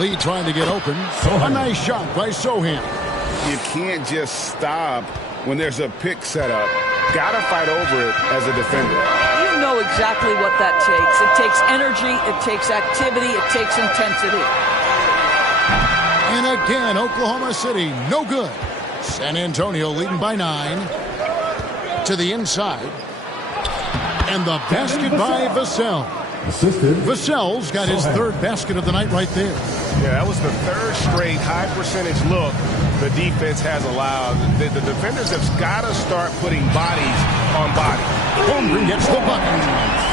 Lee trying to get open. A nice shot by Sohan. You can't just stop when there's a pick set up. Gotta fight over it as a defender. You know exactly what that takes. It takes energy, it takes activity, it takes intensity. And again, Oklahoma City, no good. San Antonio leading by 9. To the inside. And the basket by Vassell. Vassell's got his 3rd basket of the night right there. Yeah, that was the 3rd straight high percentage look the defense has allowed. The defenders have got to start putting bodies on body. Holmgren gets the bucket.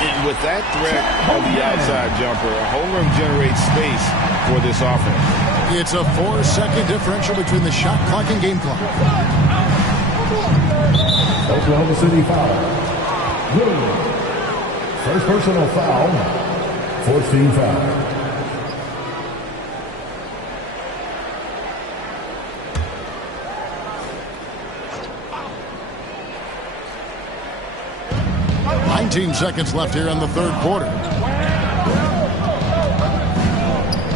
And with that threat of the outside jumper, Holmgren generates space for this offense. It's a 4-second differential between the shot clock and game clock. Oklahoma City foul. First personal foul. 4th team foul. Seconds left here in the third quarter.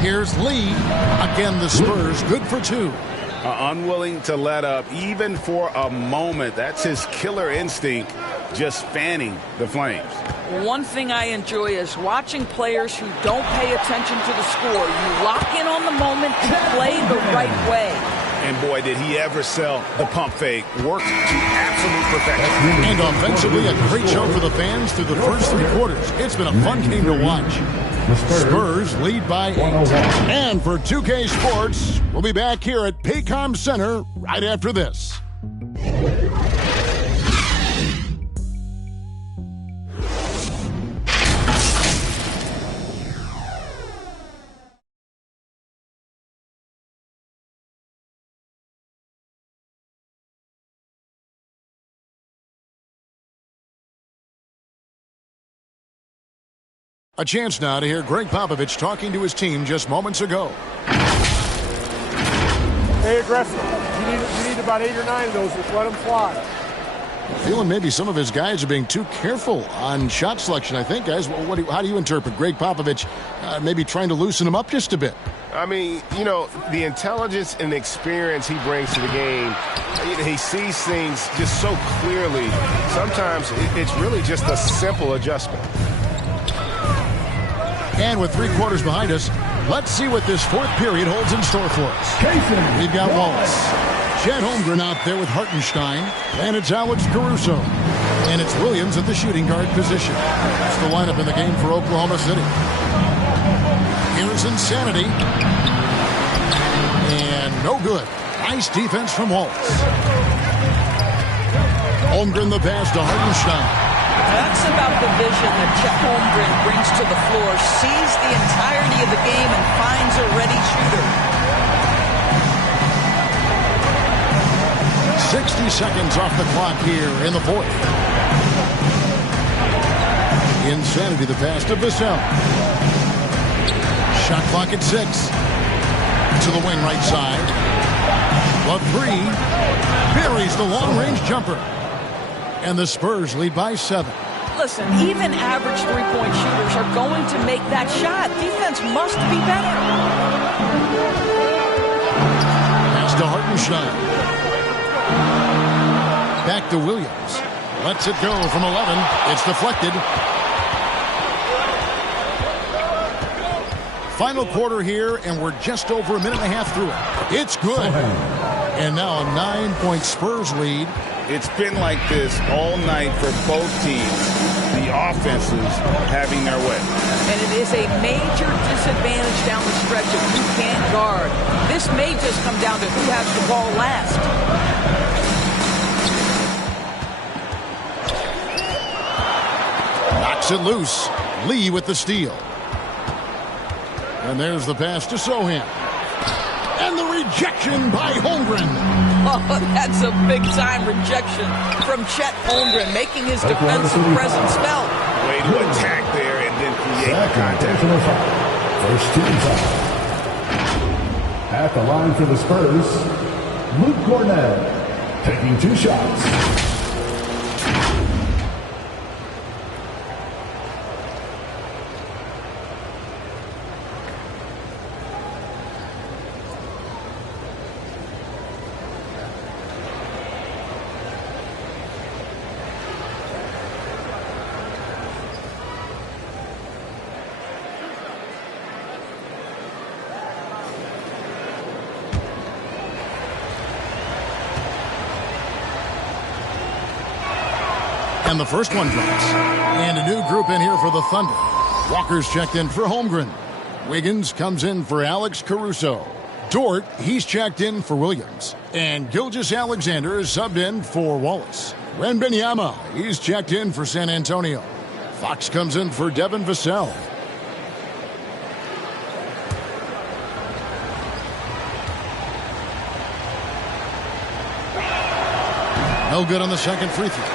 Here's Lee. Again, the Spurs good for 2. Unwilling to let up even for a moment. That's his killer instinct, just fanning the flames. One thing I enjoy is watching players who don't pay attention to the score. You lock in on the moment and play the right way. And boy, did he ever sell the pump fake. Worked to absolute perfection. And offensively, a great show for the fans through the first 3 quarters. It's been a fun game to watch. Spurs lead by 8. And for 2K Sports, we'll be back here at Paycom Center right after this. A chance now to hear Greg Popovich talking to his team just moments ago. Stay aggressive. You need about 8 or 9 of those. Just let them fly. Feeling maybe some of his guys are being too careful on shot selection, I think, guys. How do you interpret Greg Popovich maybe trying to loosen them up just a bit? I mean, you know, the intelligence and experience he brings to the game, he sees things just so clearly. Sometimes it's really just a simple adjustment. And with 3 quarters behind us, let's see what this 4th period holds in store for us. We've got Wallace. Chet Holmgren out there with Hartenstein. And it's Alex Caruso. And it's Williams at the shooting guard position. That's the lineup in the game for Oklahoma City. Here's Insanity. And no good. Nice defense from Wallace. Holmgren the pass to Hartenstein. That's about the vision that Chet Holmgren brings to the floor, sees the entirety of the game and finds a ready shooter. 60 seconds off the clock here in the 4th. Insanity the pass to Vassell. Shot clock at 6. To the wing right side. The 3. Buries the long-range jumper. And the Spurs lead by 7. Listen, even average three-point shooters are going to make that shot. Defense must be better. Pass to Hartenstein. Back to Williams. Lets it go from 11. It's deflected. Final quarter here, and we're just over a minute and a half through it. It's good. And now a 9-point Spurs lead. It's been like this all night for both teams. The offenses having their way. And it is a major disadvantage down the stretch if you can't guard. This may just come down to who has the ball last. Knocks it loose. Lee with the steal. And there's the pass to Sohan. And the rejection by Holmgren. Oh, that's a big-time rejection from Chet Holmgren, making his defensive presence felt. Way to attack there and then create the contact. First team foul. At the line for the Spurs, Luke Cornett taking 2 shots. And the first one drops. And a new group in here for the Thunder. Walker's checked in for Holmgren. Wiggins comes in for Alex Caruso. Dort, he's checked in for Williams. And Gilgeous-Alexander is subbed in for Wallace. Wembanyama, he's checked in for San Antonio. Fox comes in for Devin Vassell. No good on the second free throw.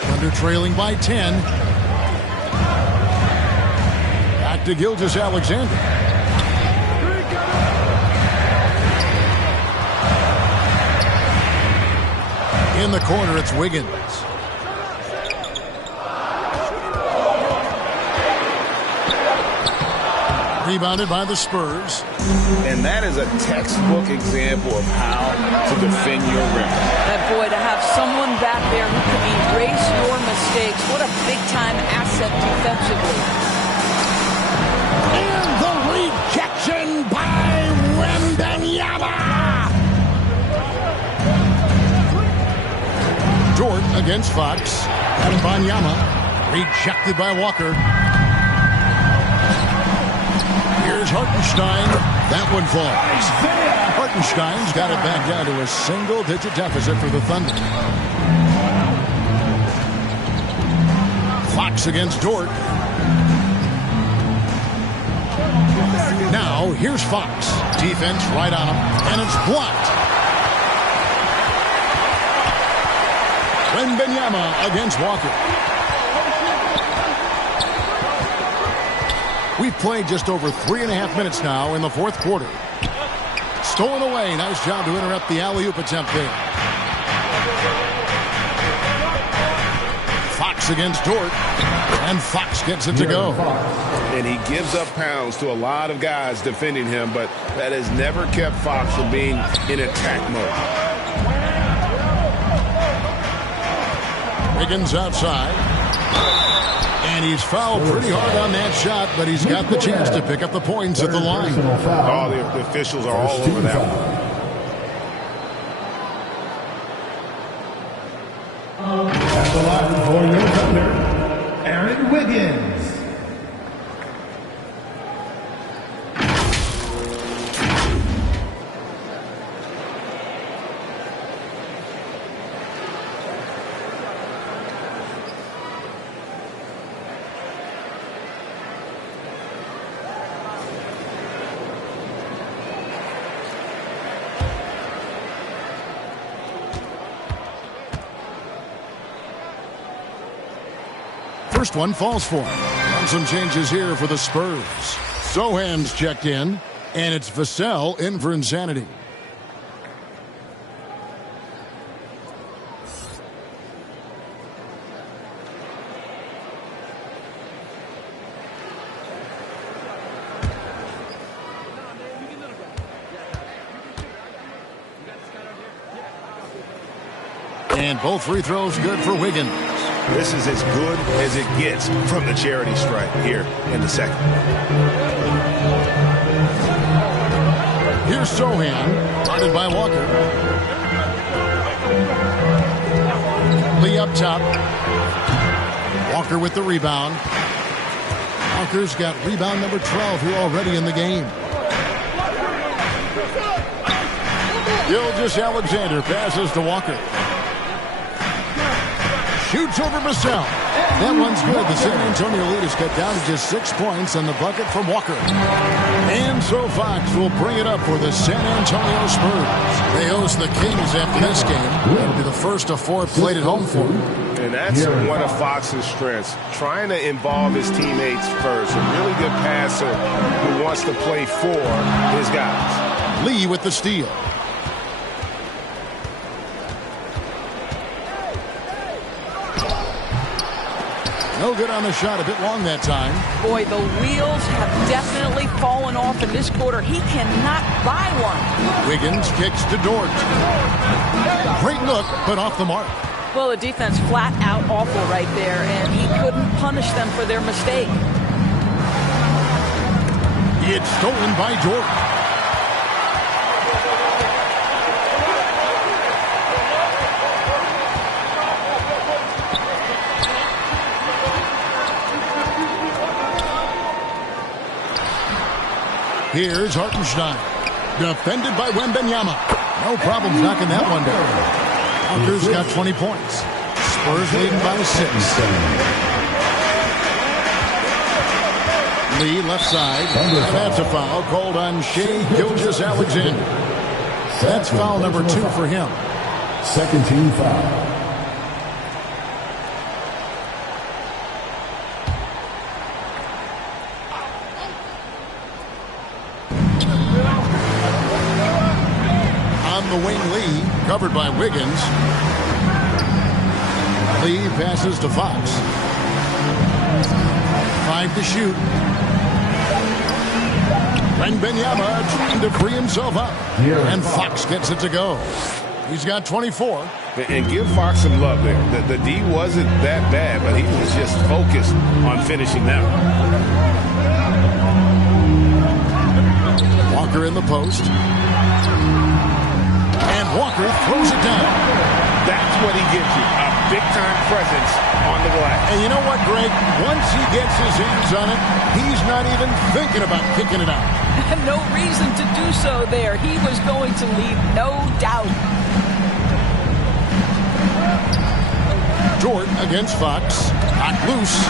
Thunder trailing by 10. Back to Gilgeous-Alexander. In the corner, it's Wiggins. Rebounded by the Spurs. And that is a textbook example of how to defend your rim. And boy, to have someone back there who can erase your mistakes, what a big-time asset defensively. And the rejection by Wembanyama. against Fox. Adam Banyama rejected by Walker. Here's Hartenstein. That one falls. Hartenstein's got it back down to a single-digit deficit for the Thunder. Fox against Dort. Now, here's Fox. Defense right on him, and it's blocked. Wembanyama against Walker. We've played just over 3.5 minutes now in the fourth quarter. Stolen away. Nice job to interrupt the alley-oop attempt there. Fox against Dort. And Fox gets it to go. And he gives up pounds to a lot of guys defending him, but that has never kept Fox from being in attack mode. Wiggins outside. And he's fouled pretty hard on that shot, but he's got the chance to pick up the points at the line. Oh, the officials are all over that one. At the line for your Thunder, Aaron Wiggins. First one falls for him. And some changes here for the Spurs. Sohan's checked in, and it's Vassell in for Insanity. And both free throws good for Wiggins. This is as good as it gets from the charity stripe here in the second. Here's Sohan, guarded by Walker. Lee up top. Walker with the rebound. Walker's got rebound number 12 here already in the game. Gilgeous-Alexander passes to Walker. Shoots over Vassell. That one's good. The San Antonio lead is cut down to just 6 points on the bucket from Walker. And so Fox will bring it up for the San Antonio Spurs. They host the Kings after this game. It'll be the first of 4 played at home for them. And that's one of Fox's strengths, trying to involve his teammates first. A really good passer who wants to play for his guys. Lee with the steal. No good on the shot, a bit long that time. Boy, the wheels have definitely fallen off in this quarter. He cannot buy one. Wiggins kicks to Dort. Great look, but off the mark. Well, the defense flat out awful right there, and he couldn't punish them for their mistake. It's stolen by Dort. Here's Hartenstein. Defended by Wembanyama. No problems knocking that one down. Walker's got 20 points. Spurs leading by 6. Lee left side. That's a foul called on Shai Gilgeous-Alexander. That's foul number 2 for him. Second team foul. The wing, Lee, covered by Wiggins. Lee passes to Fox. 5 to shoot. Wembanyama trying to free himself up. And Fox gets it to go. He's got 24. And give Fox some love there. The D wasn't that bad, but he was just focused on finishing that one. Walker in the post. And Walker throws it down. That's what he gives you, a big-time presence on the glass. And you know what, Greg? Once he gets his hands on it, he's not even thinking about kicking it out. No reason to do so there. He was going to leave, no doubt. Jordan against Fox. Hot loose.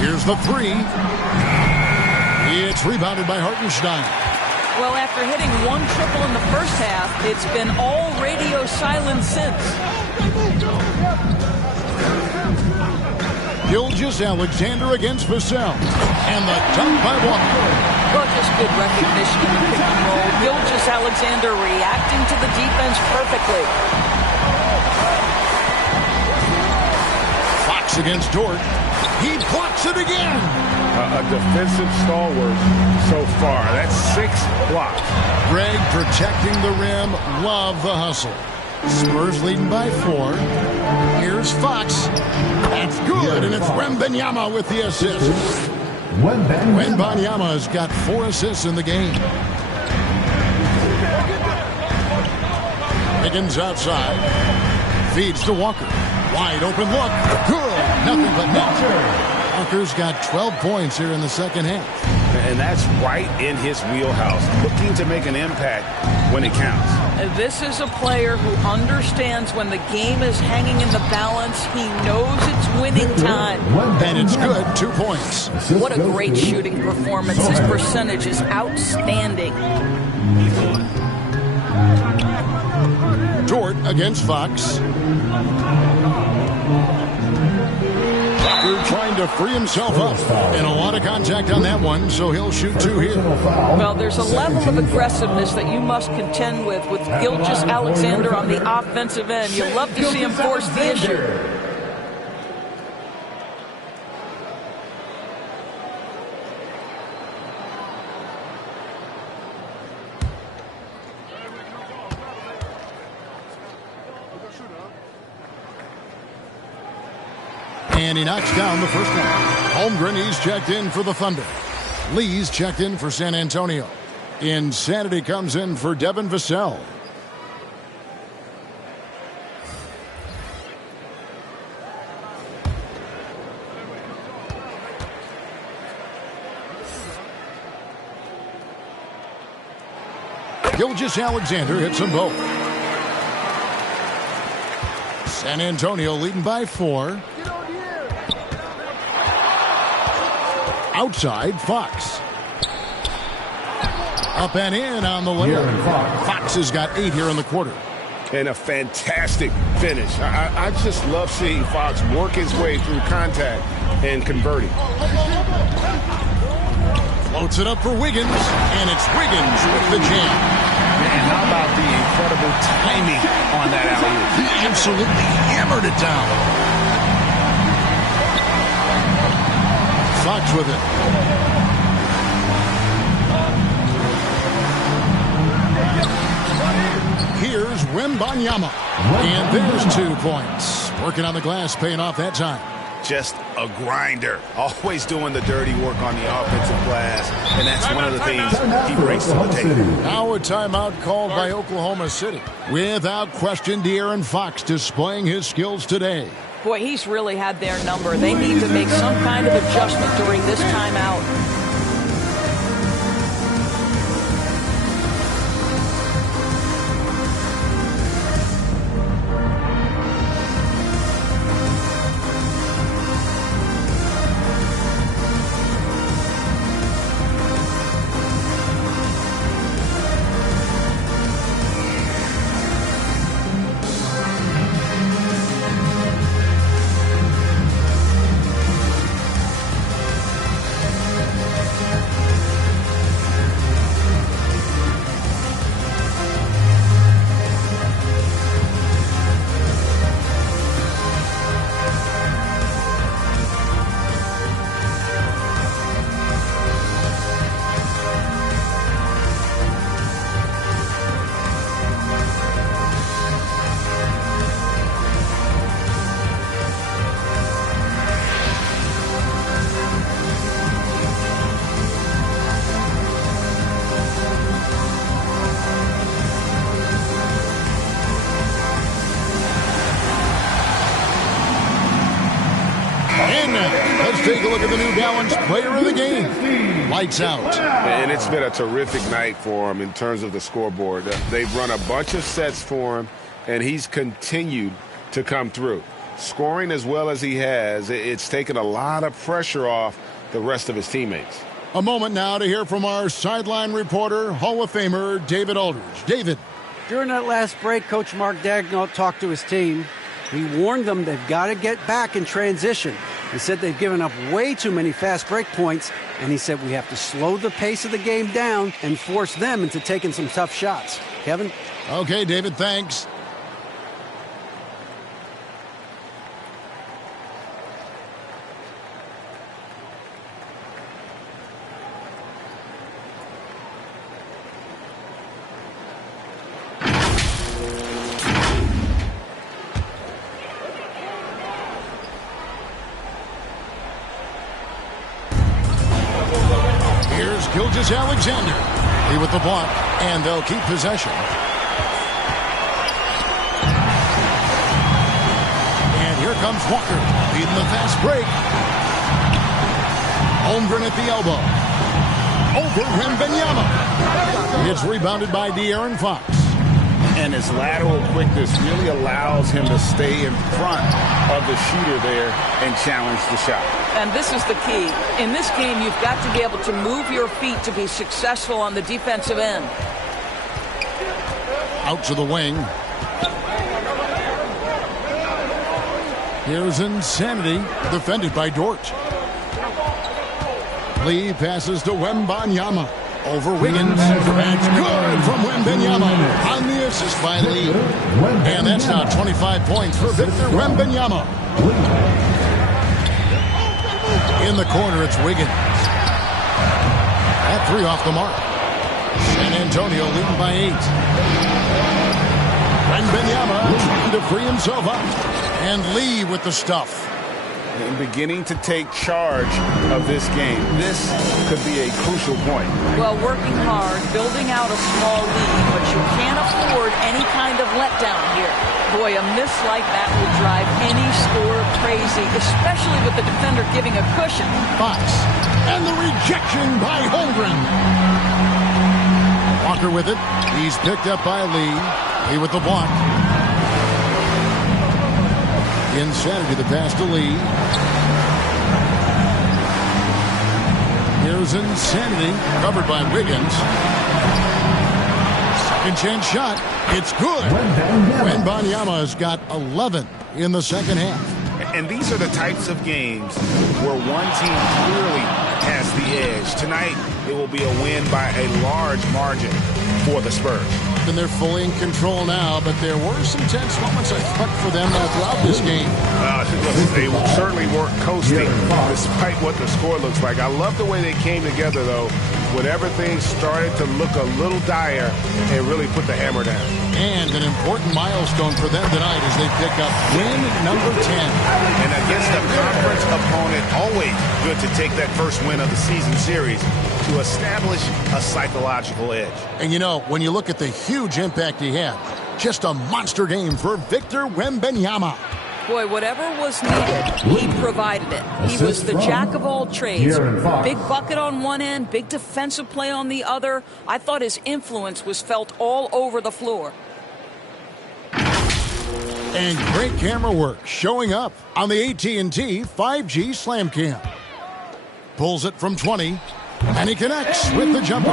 Here's the three. It's rebounded by Hartenstein. Well, after hitting one triple in the first half, it's been all radio silence since. Gilgeous-Alexander against Vassell. And the dunk by Walker. Well, just good recognition in the pick and roll. Gilgeous-Alexander reacting to the defense perfectly. Fox against Dort. He blocks it again. A defensive stalwart so far. That's 6 blocks. Greg protecting the rim. Love the hustle. Spurs leading by 4. Here's Fox. That's good, and it's Wembanyama with the assist. Wembanyama has got 4 assists in the game. Higgins outside. Feeds to Walker. Wide open look. Good. Nothing but net. Walker's got 12 points here in the second half. And that's right in his wheelhouse. Looking to make an impact when it counts. This is a player who understands when the game is hanging in the balance. He knows it's winning time. And it's good. 2 points. What a great shooting performance. His percentage is outstanding. Dort against Fox. Walker trying to free himself up. And a lot of contact on that one, so he'll shoot 2 here. Well, there's a level of aggressiveness that you must contend with Gilgeous-Alexander on the offensive end. You'll love to see him force the issue. And he knocks down the first one. Holmgren, he's checked in for the Thunder. Lee's checked in for San Antonio. Insanity comes in for Devin Vassell. Gilgeous-Alexander hits them both. San Antonio leading by 4. Outside, Fox. Up and in on the layup. Fox has got 8 here in the quarter. And a fantastic finish. I just love seeing Fox work his way through contact and converting. Floats it up for Wiggins, and it's Wiggins with the jam. And how about the incredible timing on that alley-oop? He absolutely hammered it down. Fox with it. Here's Wembanyama. And there's 2 points. Working on the glass, paying off that time. Just a grinder. Always doing the dirty work on the offensive glass. And that's one of the things he brings to the table. Now a timeout called by Oklahoma City. Without question, De'Aaron Fox displaying his skills today. Boy, he's really had their number. They need to make some kind of adjustment during this timeout. game now. Let's take a look at the New Balance player of the game. Lights out. And it's been a terrific night for him in terms of the scoreboard. They've run a bunch of sets for him, and he's continued to come through. Scoring as well as he has, it's taken a lot of pressure off the rest of his teammates. A moment now to hear from our sideline reporter, Hall of Famer David Aldridge. David. During that last break, Coach Mark Daigneault talked to his team. He warned them they've got to get back in transition. He said they've given up way too many fast break points, and he said we have to slow the pace of the game down and force them into taking some tough shots. Kevin? Okay, David, thanks. Gilgeous-Alexander. He with the block, and they'll keep possession. And here comes Walker, leading the fast break. Holmgren at the elbow. Over Wembanyama. It's rebounded by De'Aaron Fox. And his lateral quickness really allows him to stay in front of the shooter there and challenge the shot. And this is the key. In this game, you've got to be able to move your feet to be successful on the defensive end. Out to the wing. Here's Insanity, defended by Dort. Lee passes to Wembanyama. Over Wiggins. That's good from Wembanyama on the assist by Lee. And that's now 25 points for Victor Wembanyama. In the corner, it's Wiggins. That three off the mark. San Antonio leading by 8. Wembanyama trying to free himself up. And Lee with the stuff. And beginning to take charge of this game. This could be a crucial point. Well, working hard, building out a small lead, but you can't afford any kind of letdown here. Boy, a miss like that would drive any scorer crazy, especially with the defender giving a cushion. Fox. And the rejection by Holmgren. Walker with it. He's picked up by Lee. Lee with the block. Insanity, the pass to Lee. Here's Insanity, covered by Wiggins. Second chance shot. It's good. Wembanyama's got 11 in the second half. And these are the types of games where one team clearly has the edge. Tonight, it will be a win by a large margin for the Spurs. And they're fully in control now, but there were some tense moments, I thought, for them throughout this game. They certainly weren't coasting despite what the score looks like. I love the way they came together, though, when everything started to look a little dire and really put the hammer down. And an important milestone for them tonight as they pick up win number 10. And against a conference opponent, always good to take that first win of the season series to establish a psychological edge. And you know, when you look at the huge impact he had, just a monster game for Victor Wembanyama. Boy, whatever was needed, he provided it. He was the jack of all trades. Big bucket on one end, big defensive play on the other. I thought his influence was felt all over the floor. And great camera work showing up on the AT&T 5G Slam Cam. Pulls it from 20, and he connects with the jumper.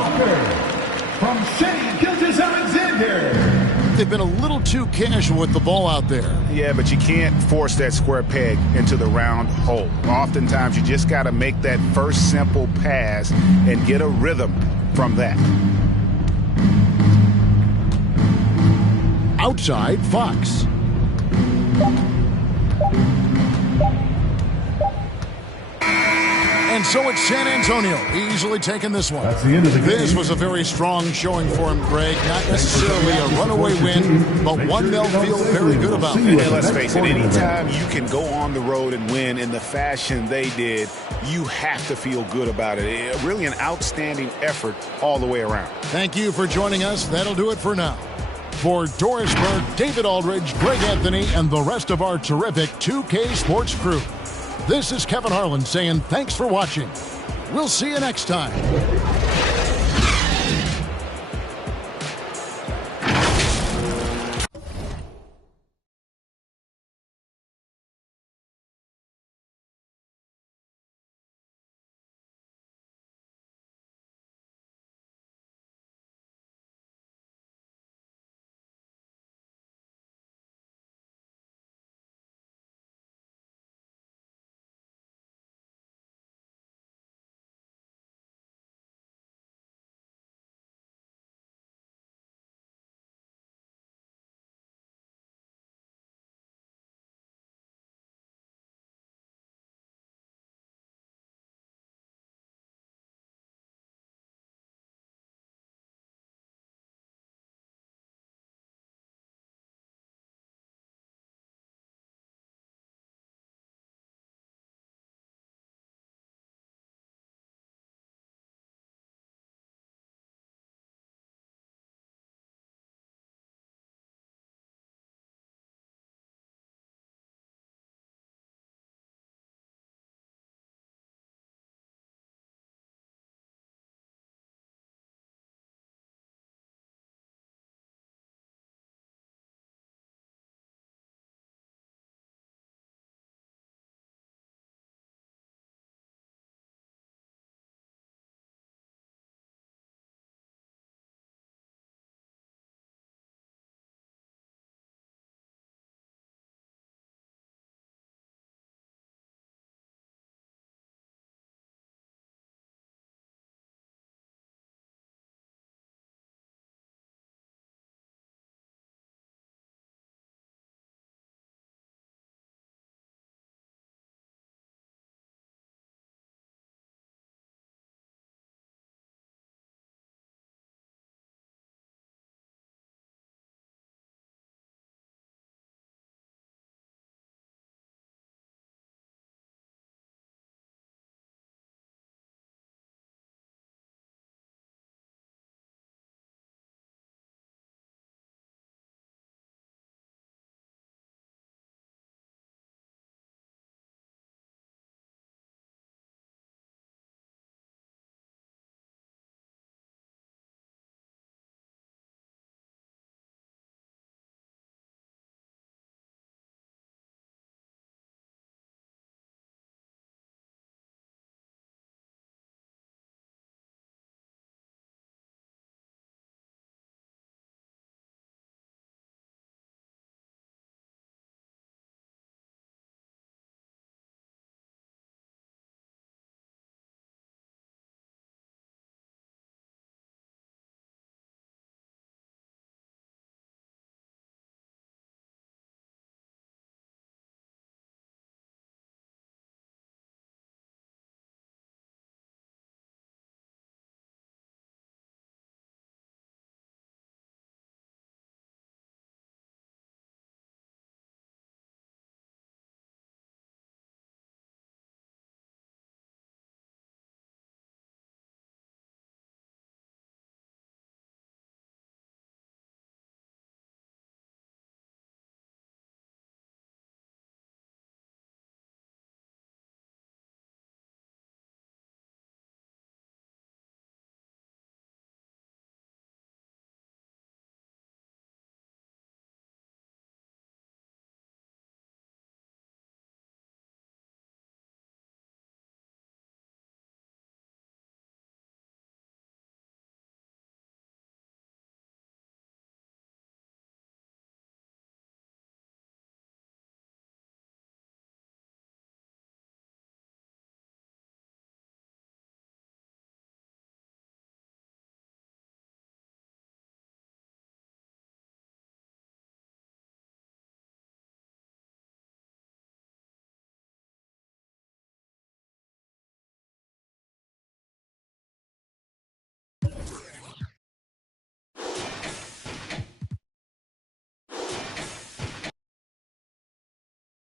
From Shea Gilgeous-Alexander. They've been a little too casual with the ball out there. Yeah, but you can't force that square peg into the round hole. Oftentimes, you just got to make that first simple pass and get a rhythm from that. Outside, Fox. And so it's San Antonio easily taking this one. That's the end of the game. This was a very strong showing for him, Greg. Not necessarily a runaway win, but one they'll feel very good about. And let's face it, anytime you can go on the road and win in the fashion they did, you have to feel good about it. Really an outstanding effort all the way around. Thank you for joining us. That'll do it for now. For Doris Burke, David Aldridge, Greg Anthony, and the rest of our terrific 2K Sports crew, This is Kevin Harlan saying thanks for watching. We'll see you next time.